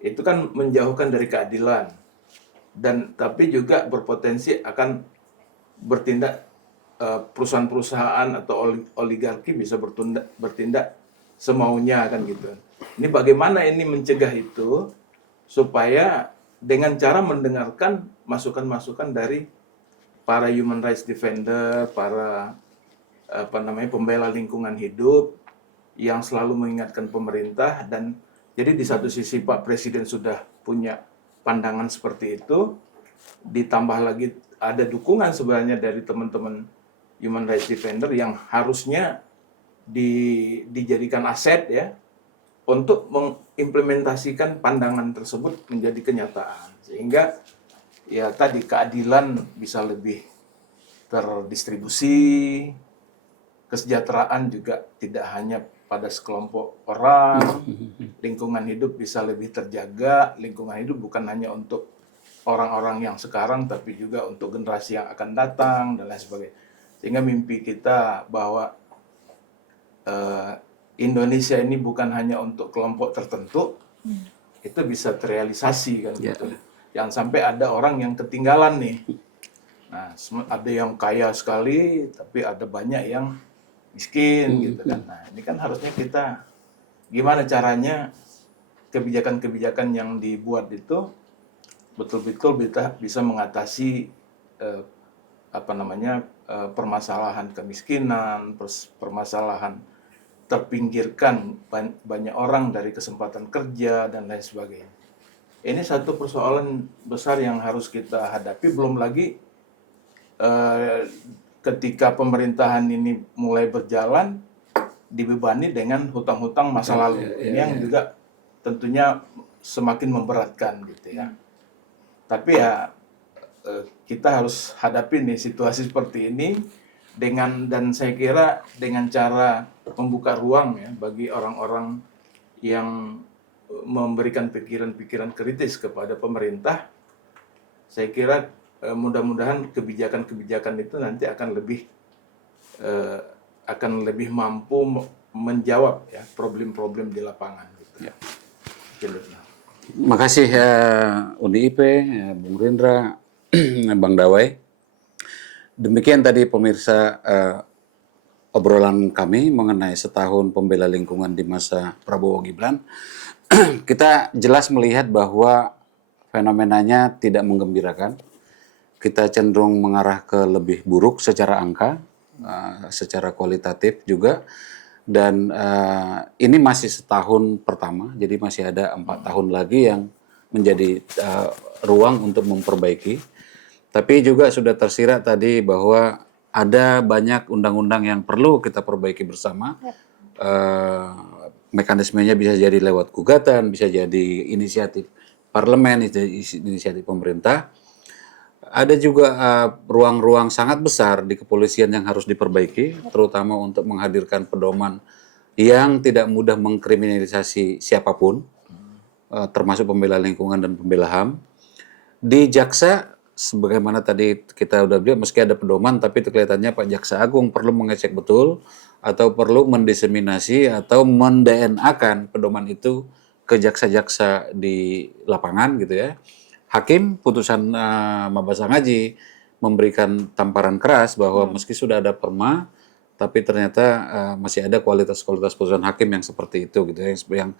itu kan menjauhkan dari keadilan, dan tapi juga berpotensi akan bertindak, perusahaan-perusahaan atau oligarki bisa bertindak semaunya kan gitu. Ini bagaimana ini mencegah itu, supaya dengan cara mendengarkan masukan-masukan dari para human rights defender, para pembela lingkungan hidup yang selalu mengingatkan pemerintah. Dan jadi di satu sisi Pak Presiden sudah punya pandangan seperti itu, ditambah lagi ada dukungan sebenarnya dari teman-teman human rights defender yang harusnya dijadikan aset ya untuk mengimplementasikan pandangan tersebut menjadi kenyataan, sehingga ya tadi keadilan bisa lebih terdistribusi, kesejahteraan juga tidak hanya pada sekelompok orang, lingkungan hidup bisa lebih terjaga. Lingkungan hidup bukan hanya untuk orang-orang yang sekarang, tapi juga untuk generasi yang akan datang dan lain sebagainya. Sehingga mimpi kita bahwa Indonesia ini bukan hanya untuk kelompok tertentu, itu bisa terrealisasi kan gitu. Jangan sampai ada orang yang ketinggalan nih. Nah, ada yang kaya sekali, tapi ada banyak yang miskin gitu kan. Nah, ini kan harusnya kita gimana caranya kebijakan-kebijakan yang dibuat itu betul-betul bisa mengatasi permasalahan kemiskinan, permasalahan terpinggirkan banyak orang dari kesempatan kerja dan lain sebagainya. Ini satu persoalan besar yang harus kita hadapi, belum lagi ketika pemerintahan ini mulai berjalan dibebani dengan hutang-hutang masa lalu. Ini yang juga tentunya semakin memberatkan gitu ya. Tapi ya kita harus hadapi nih situasi seperti ini dan saya kira dengan cara membuka ruang ya bagi orang-orang yang memberikan pikiran-pikiran kritis kepada pemerintah. Saya kira mudah-mudahan kebijakan-kebijakan itu nanti akan lebih mampu menjawab ya problem-problem di lapangan gitu. Ya. Terima kasih UNIIP, Bung Rindra, Bang Dawai. Demikian tadi pemirsa obrolan kami mengenai setahun pembela lingkungan di masa Prabowo Gibran. Kita jelas melihat bahwa fenomenanya tidak menggembirakan. Kita cenderung mengarah ke lebih buruk secara angka, secara kualitatif juga. Dan ini masih setahun pertama, jadi masih ada 4 tahun lagi yang menjadi ruang untuk memperbaiki. Tapi juga sudah tersirat tadi bahwa ada banyak undang-undang yang perlu kita perbaiki bersama. Mekanismenya bisa jadi lewat gugatan, bisa jadi inisiatif parlemen, inisiatif pemerintah. Ada juga ruang-ruang sangat besar di kepolisian yang harus diperbaiki, terutama untuk menghadirkan pedoman yang tidak mudah mengkriminalisasi siapapun, termasuk pembela lingkungan dan pembela HAM. Di jaksa, sebagaimana tadi kita udah bilang, meski ada pedoman, tapi itu kelihatannya Pak Jaksa Agung perlu mengecek betul, atau perlu mendiseminasi atau mend-DNA-kan pedoman itu ke jaksa-jaksa di lapangan gitu ya. Hakim putusan Mabasangaji memberikan tamparan keras bahwa meski sudah ada perma, tapi ternyata masih ada kualitas-kualitas putusan hakim yang seperti itu gitu yang